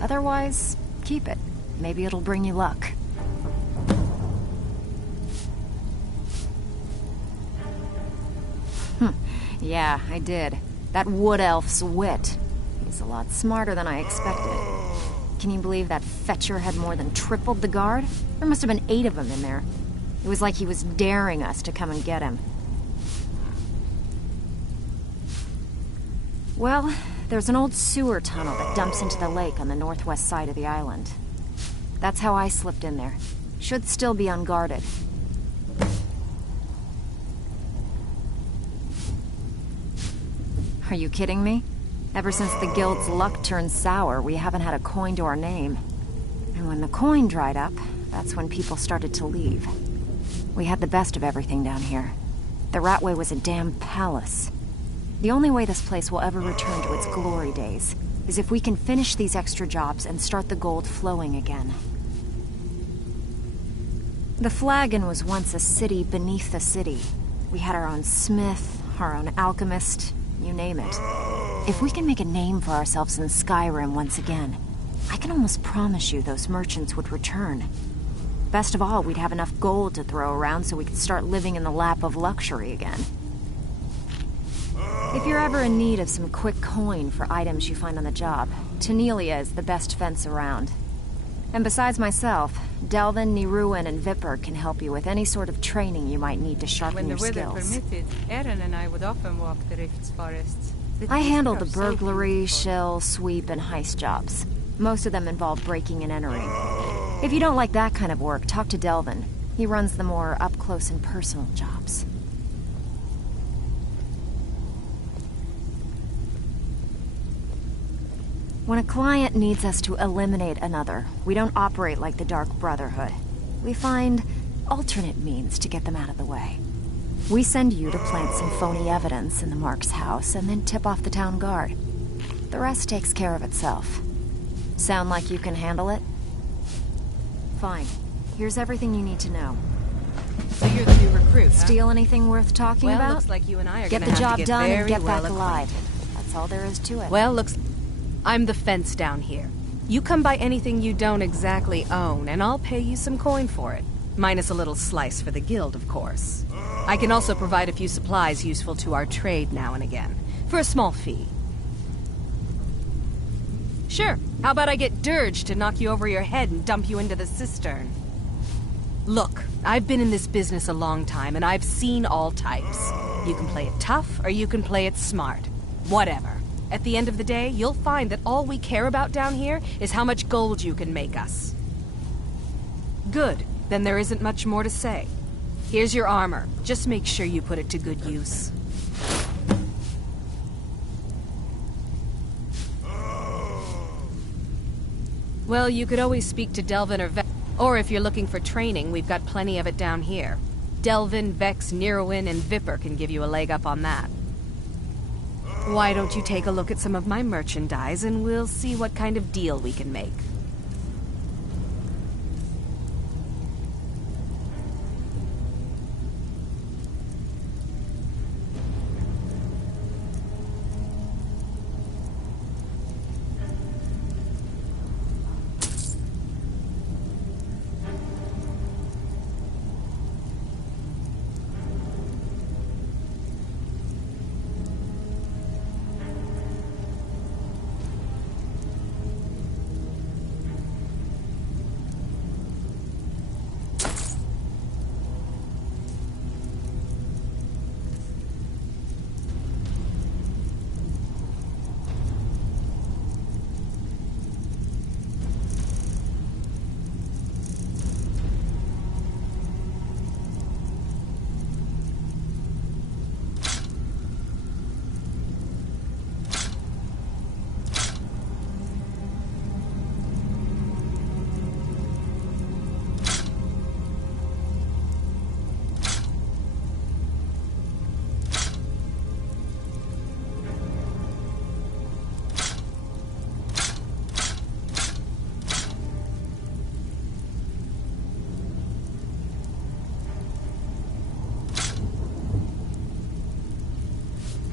Otherwise, keep it. Maybe it'll bring you luck. Yeah, I did. That wood elf's wit. He's a lot smarter than I expected. Can you believe that fetcher had more than tripled the guard? There must have been 8 of them in there. It was like he was daring us to come and get him. Well, there's an old sewer tunnel that dumps into the lake on the northwest side of the island. That's how I slipped in there. Should still be unguarded. Are you kidding me? Ever since the guild's luck turned sour, we haven't had a coin to our name. And when the coin dried up, that's when people started to leave. We had the best of everything down here. The Ratway was a damn palace. The only way this place will ever return to its glory days is if we can finish these extra jobs and start the gold flowing again. The Flagon was once a city beneath the city. We had our own smith, our own alchemist, you name it. If we can make a name for ourselves in Skyrim once again, I can almost promise you those merchants would return. Best of all, we'd have enough gold to throw around so we could start living in the lap of luxury again. If you're ever in need of some quick coin for items you find on the job, Tanelia is the best fence around. And besides myself, Delvin, Niruin, and Vipper can help you with any sort of training you might need to sharpen your skills. When the weather permitted, Erin and I would often walk the Rift's forests. I handle the burglary, shell, sweep, and heist jobs. Most of them involve breaking and entering. If you don't like that kind of work, talk to Delvin. He runs the more up-close and personal jobs. When a client needs us to eliminate another, we don't operate like the Dark Brotherhood. We find alternate means to get them out of the way. We send you to plant some phony evidence in the Mark's house and then tip off the town guard. The rest takes care of itself. Sound like you can handle it? Fine. Here's everything you need to know. So you're the new recruit, huh? Steal anything worth talking about? Well, looks like you and I are get gonna the have job to get done very and get well back alive. That's all there is to it. Well, I'm the fence down here. You come by anything you don't exactly own, and I'll pay you some coin for it. Minus a little slice for the guild, of course. I can also provide a few supplies useful to our trade now and again, for a small fee. Sure, how about I get Dirge to knock you over your head and dump you into the cistern? Look, I've been in this business a long time, and I've seen all types. You can play it tough, or you can play it smart. Whatever. At the end of the day, you'll find that all we care about down here is how much gold you can make us. Good. Then there isn't much more to say. Here's your armor. Just make sure you put it to good use. Well, you could always speak to Delvin or Vex. Or if you're looking for training, we've got plenty of it down here. Delvin, Vex, Niruin, and Vipper can give you a leg up on that. Why don't you take a look at some of my merchandise and we'll see what kind of deal we can make.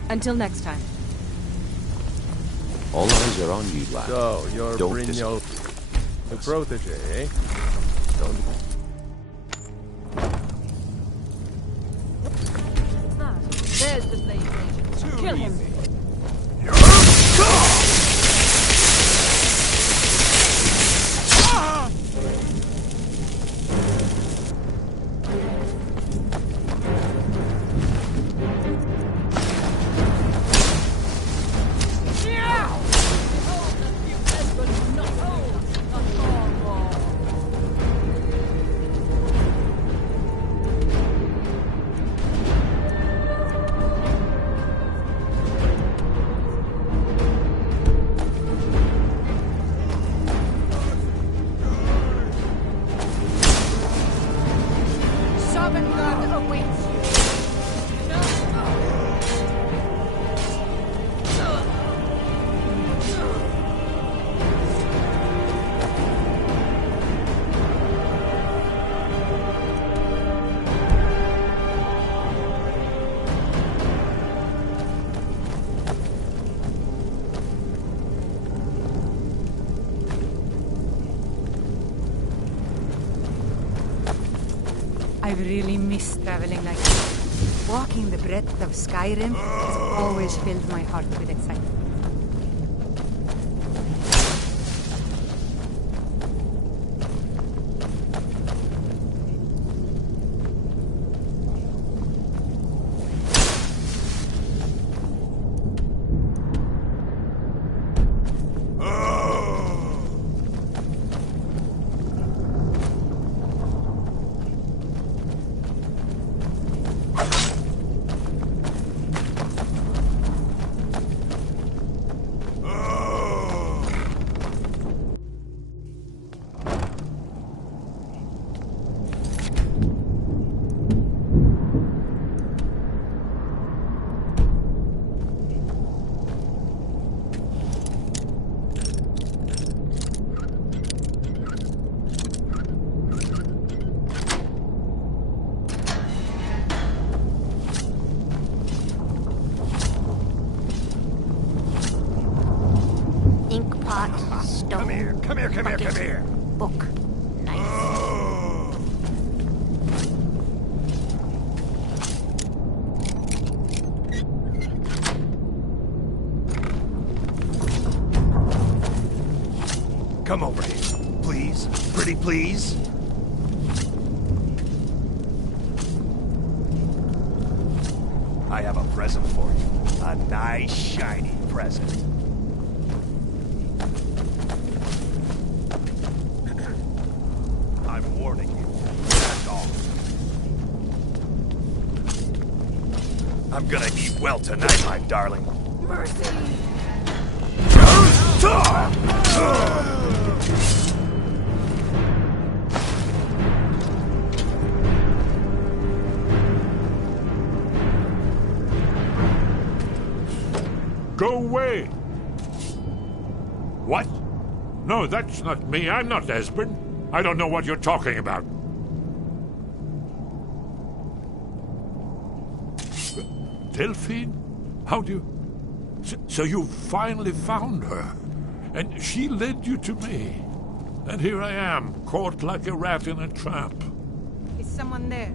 Until next time. All eyes are on you, lad. So, you're Don't Brynjolf, the protege, eh? Don't... There's the Blaze Agent. Kill him. I've really missed traveling like this. Walking the breadth of Skyrim has always filled my heart with excitement. Come here. Book. Nice. Come over here, please. Pretty please. I have a present for you. A nice, shiny present. I'm warning you. Back off. I'm gonna eat well tonight, my darling. Mercy! Go away! What? No, that's not me. I'm not Esbern. I don't know what you're talking about. Delphine? How do you... So you finally found her, and she led you to me. And here I am, caught like a rat in a trap. Is someone there?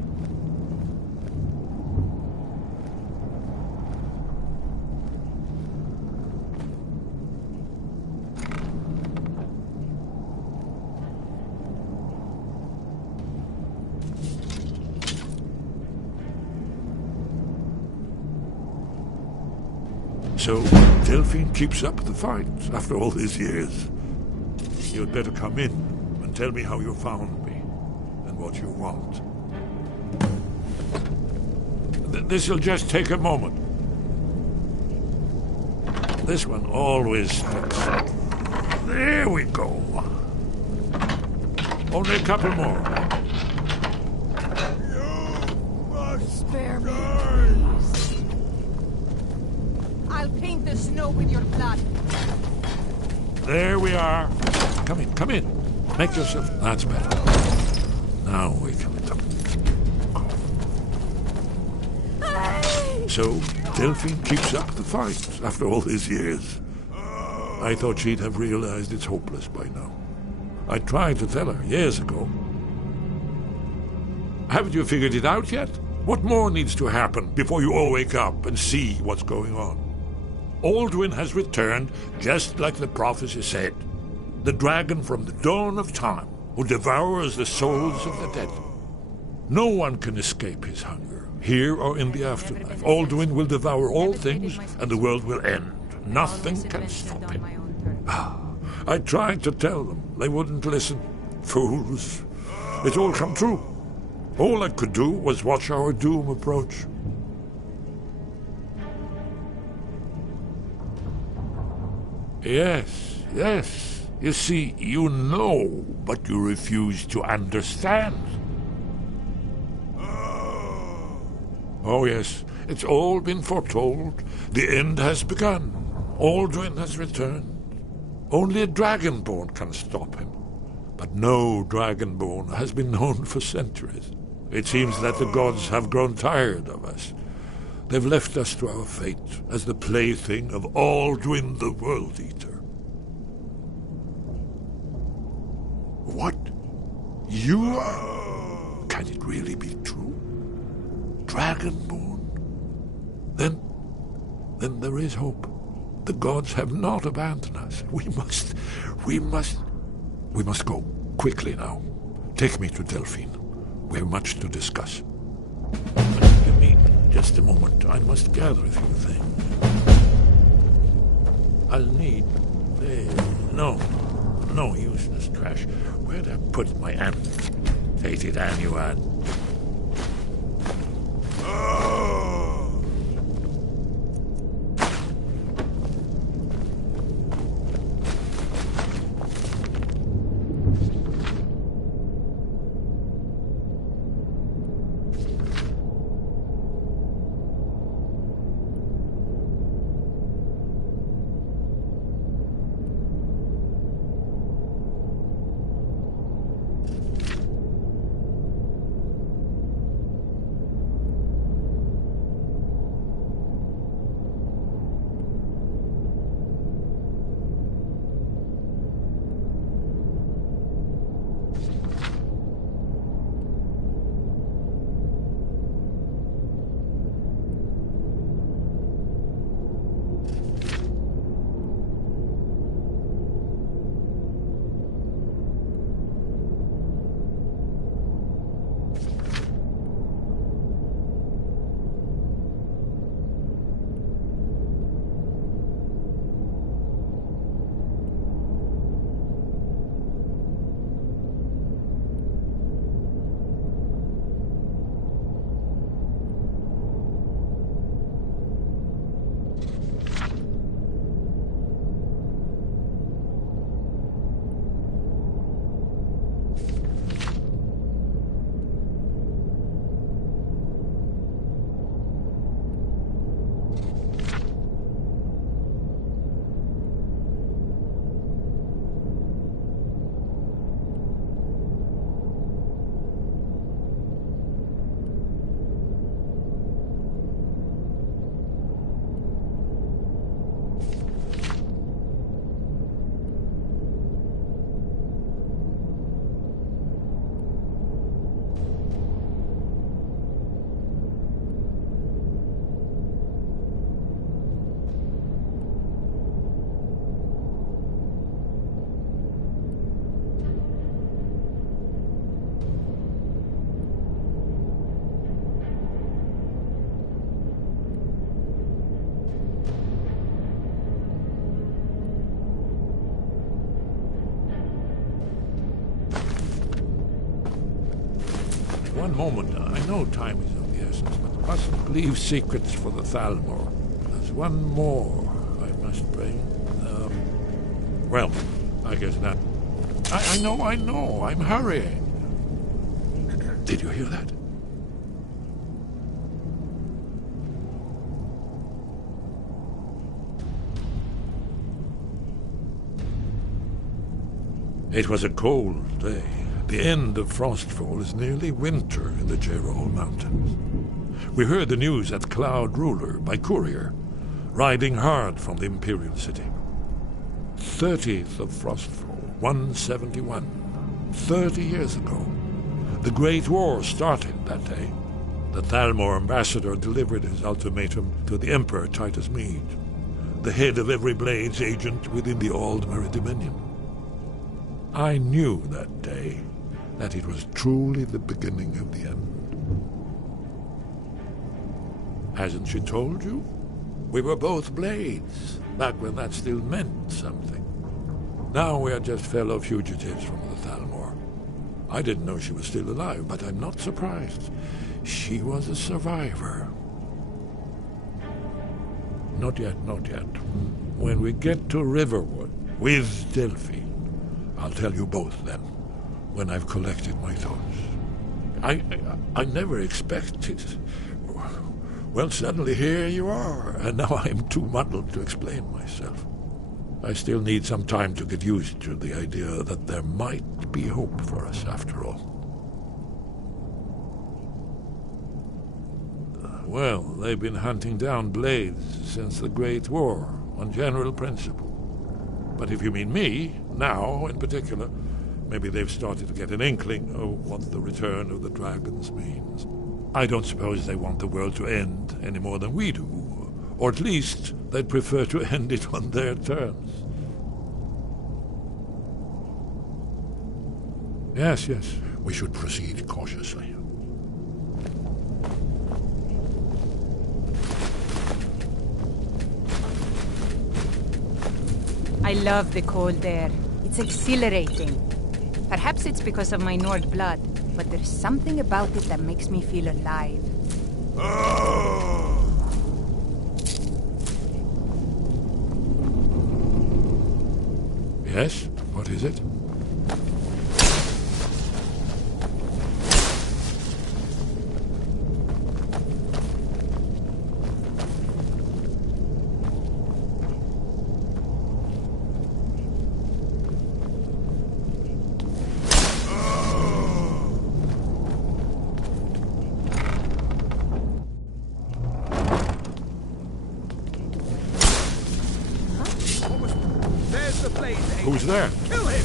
So, Delphine keeps up the fight after all these years. You'd better come in and tell me how you found me and what you want. This'll just take a moment. This one always sticks. There we go. Only a couple more. Spare me. I'll paint the snow with your blood. There we are. Come in, come in. Make yourself... That's better. Now we can... So, Delphine keeps up the fight after all these years. I thought she'd have realized it's hopeless by now. I tried to tell her years ago. Haven't you figured it out yet? What more needs to happen before you all wake up and see what's going on? Alduin has returned just like the prophecy said. The dragon from the dawn of time who devours the souls of the dead. No one can escape his hunger, here or in the afterlife. Alduin will devour all things and the world will end. Nothing can stop him. I tried to tell them. They wouldn't listen. Fools. It's all come true. All I could do was watch our doom approach. Yes, yes. You see, you know, but you refuse to understand. Oh, yes. It's all been foretold. The end has begun. Alduin has returned. Only a dragonborn can stop him. But no dragonborn has been known for centuries. It seems that the gods have grown tired of us. They've left us to our fate as the plaything of Alduin the World Eater. What? You are? Can it really be true? Dragonborn? Then there is hope. The gods have not abandoned us. We must go quickly now. Take me to Delphine. We have much to discuss. Give me just a moment. I must gather a few things. I'll need... No useless trash. Where'd I put my annotated annual? One moment. I know time is of the essence, but mustn't leave secrets for the Thalmor. There's one more I must bring. Well, I guess not. I know. I'm hurrying. Did you hear that? It was a cold day. The end of Frostfall is nearly winter in the Jerall Mountains. We heard the news at Cloud Ruler by courier, riding hard from the Imperial City. 30th of Frostfall, 171. 30 years ago. The Great War started that day. The Thalmor ambassador delivered his ultimatum to the Emperor Titus Mede, the head of every Blades agent within the Aldmeri Dominion. I knew that day that it was truly the beginning of the end. Hasn't she told you? We were both Blades, back when that still meant something. Now we are just fellow fugitives from the Thalmor. I didn't know she was still alive, but I'm not surprised. She was a survivor. Not yet, not yet. When we get to Riverwood with Delphi, I'll tell you both then, when I've collected my thoughts. I never expected. Well, suddenly here you are, and now I'm too muddled to explain myself. I still need some time to get used to the idea that there might be hope for us after all. Well, they've been hunting down Blades since the Great War, on general principle. But if you mean me, now in particular, maybe they've started to get an inkling of what the return of the dragons means. I don't suppose they want the world to end any more than we do, or at least they'd prefer to end it on their terms. Yes, we should proceed cautiously. I love the cold air. It's exhilarating. Perhaps it's because of my Nord blood, but there's something about it that makes me feel alive. Yes? What is it? Who's there? Kill him!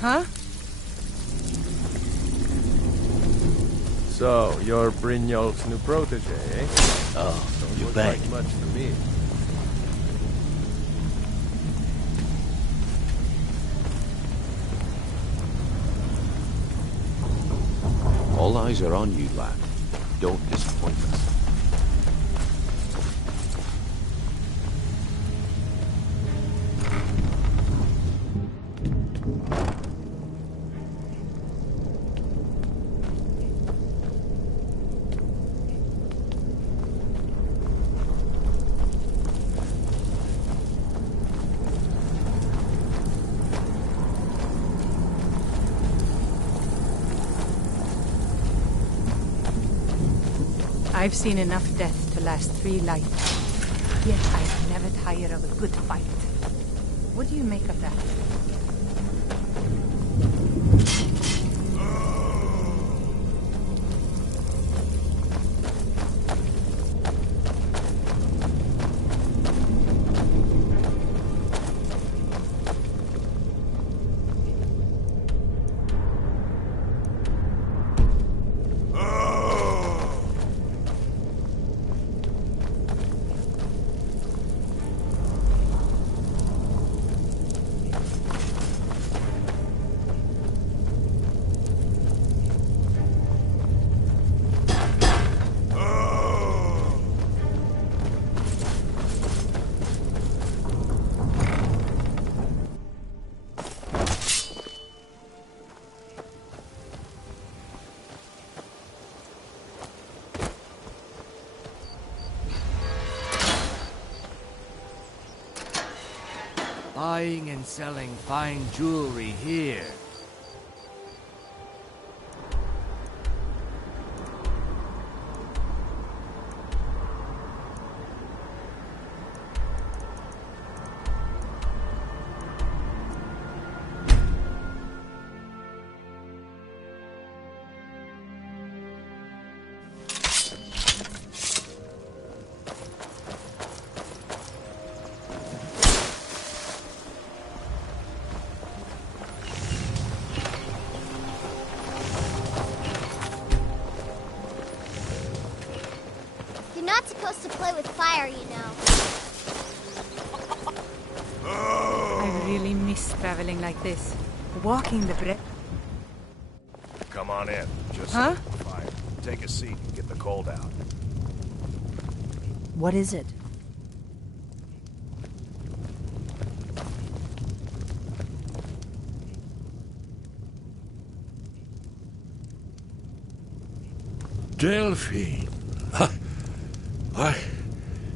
Huh? So, you're Brynjolf's new protege, eh? Oh, you're Looks back. like much to me. All eyes are on you, lad. Don't disappoint us. I've seen enough death to last 3 lifetimes. Yet I never tire of a good fight. What do you make of that? Buying and selling fine jewelry here. You're not supposed to play with fire, you know. I really miss traveling like this. Walking the breath. Come on in. Just Huh? fire. Take a seat and get the cold out. What is it? Delphine.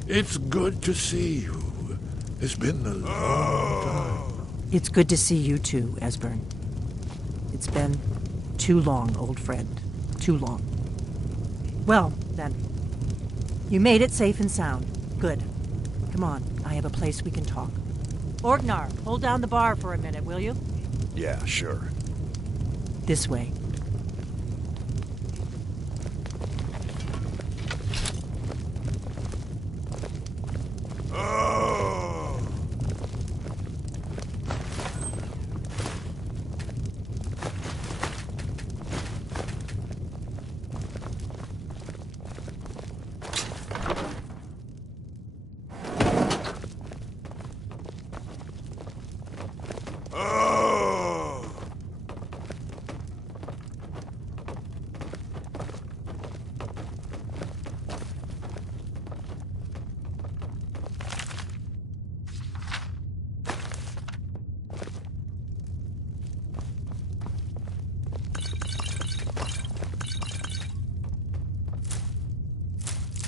It's good to see you. It's been a long time. It's good to see you too, Esbern. It's been too long, old friend. Too long. Well, then. You made it safe and sound. Good. Come on, I have a place we can talk. Orgnar, hold down the bar for a minute, will you? Yeah, sure. This way.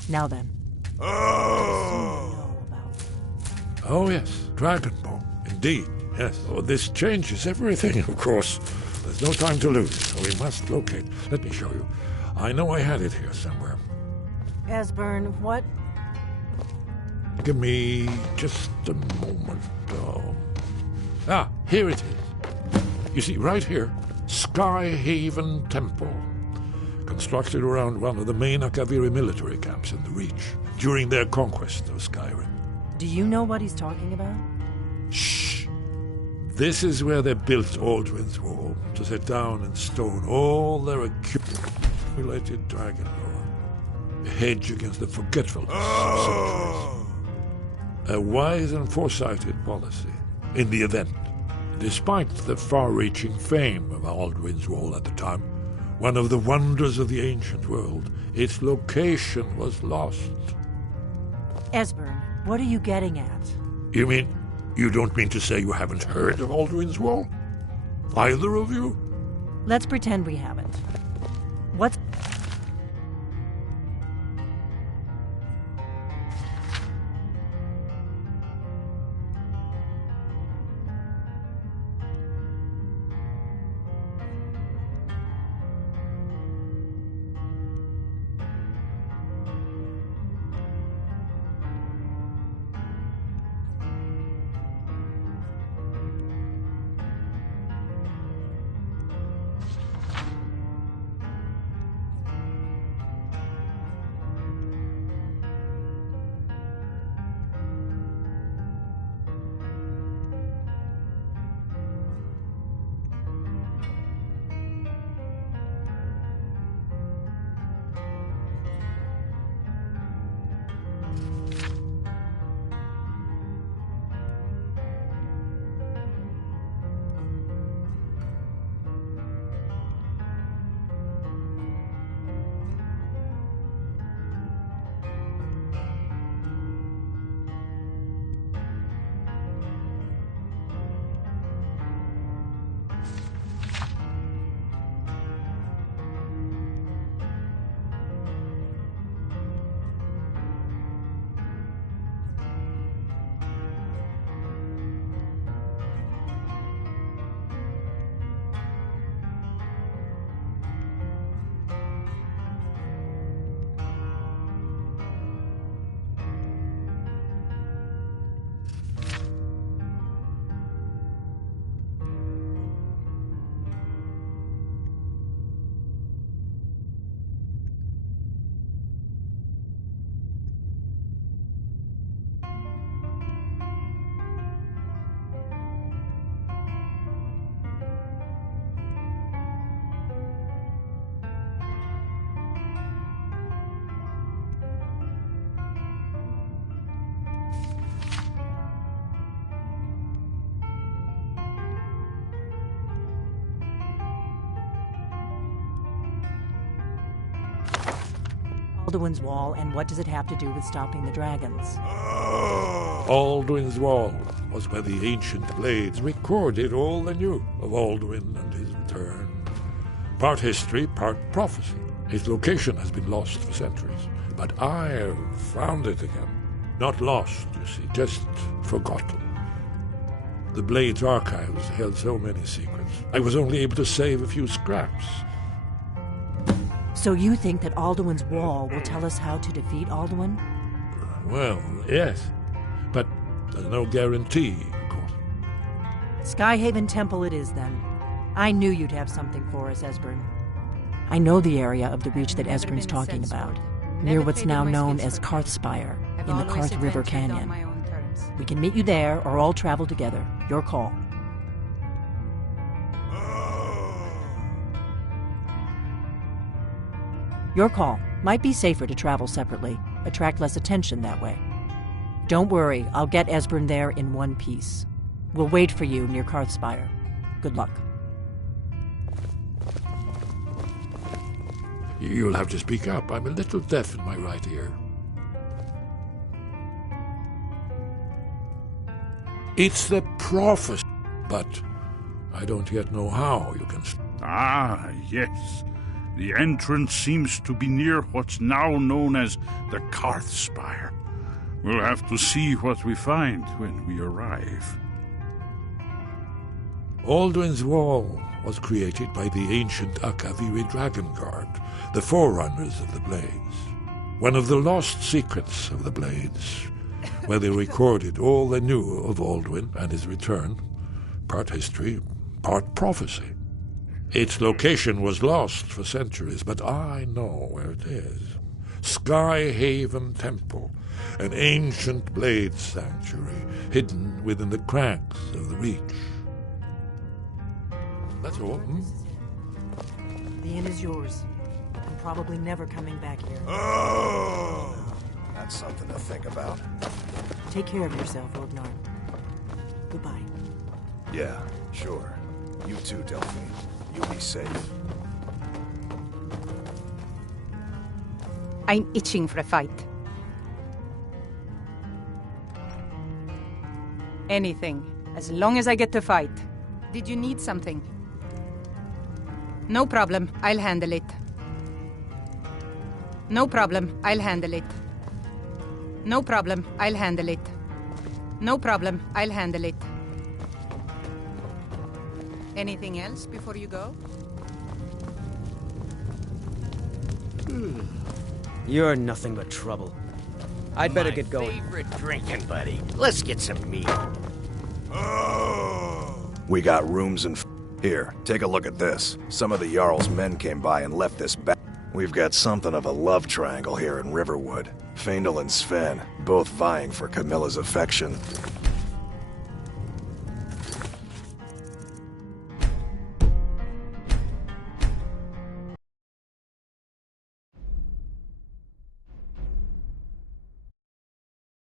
Now then. Oh, yes, Dragonborn. Indeed, yes. Oh, this changes everything, of course. There's no time to lose, so we must locate. Let me show you. I know I had it here somewhere. Esbern, what? Give me just a moment. Here it is. You see, right here, Skyhaven Temple. Constructed around one of the main Akaviri military camps in the Reach during their conquest of Skyrim. Do you know what he's talking about? Shh! This is where they built Aldrin's Wall, to set down in stone all their accumulated dragon lore. A hedge against the forgetfulness of centuries. A wise and foresighted policy. In the event, despite the far-reaching fame of Aldrin's Wall at the time, one of the wonders of the ancient world, its location was lost. Esbern, what are you getting at? You mean, you don't mean to say you haven't heard of Aldrin's Wall? Either of you? Let's pretend we haven't. What's... Alduin's Wall, and what does it have to do with stopping the dragons? Alduin's Wall was where the ancient blades recorded all they knew of Alduin and his return. Part history, part prophecy. His location has been lost for centuries, but I have found it again. Not lost, you see, just forgotten. The Blades archives held so many secrets. I was only able to save a few scraps. So you think that Alduin's Wall will tell us how to defeat Alduin? Well, yes, but there's no guarantee, of course. Skyhaven Temple it is, then. I knew you'd have something for us, Esbern. I know the area of the Reach that Esbern's talking about, near what's now known as Karthspire, in the Karth River Canyon. We can meet you there, or all travel together. Your call. Your call. Might be safer to travel separately. Attract less attention that way. Don't worry, I'll get Esbern there in one piece. We'll wait for you near Karthspire. Good luck. You'll have to speak up. I'm a little deaf in my right ear. It's the prophecy, but I don't yet know how you can... Ah, yes. The entrance seems to be near what's now known as the Karthspire. We'll have to see what we find when we arrive. Alduin's Wall was created by the ancient Akaviri Dragon Guard, the forerunners of the Blades. One of the lost secrets of the Blades, where they recorded all they knew of Alduin and his return, part history, part prophecy. Its location was lost for centuries, but I know where it is. Skyhaven Temple, an ancient blade sanctuary hidden within the cracks of the Reach. That's all. The inn is yours. I'm probably never coming back here. Oh! That's something to think about. Take care of yourself, Ognar. Goodbye. Yeah, sure. You too, Delphine. You be safe. I'm itching for a fight. Anything, as long as I get to fight. Did you need something? No problem, I'll handle it. No problem, I'll handle it. No problem, I'll handle it. No problem, I'll handle it. Anything else before you go? You're nothing but trouble. I'd better get going. Favorite drinking, buddy. Let's get some meat. We got rooms and... Here, take a look at this. Some of the Jarl's men came by and left this back. We've got something of a love triangle here in Riverwood. Faendal and Sven, both vying for Camilla's affection.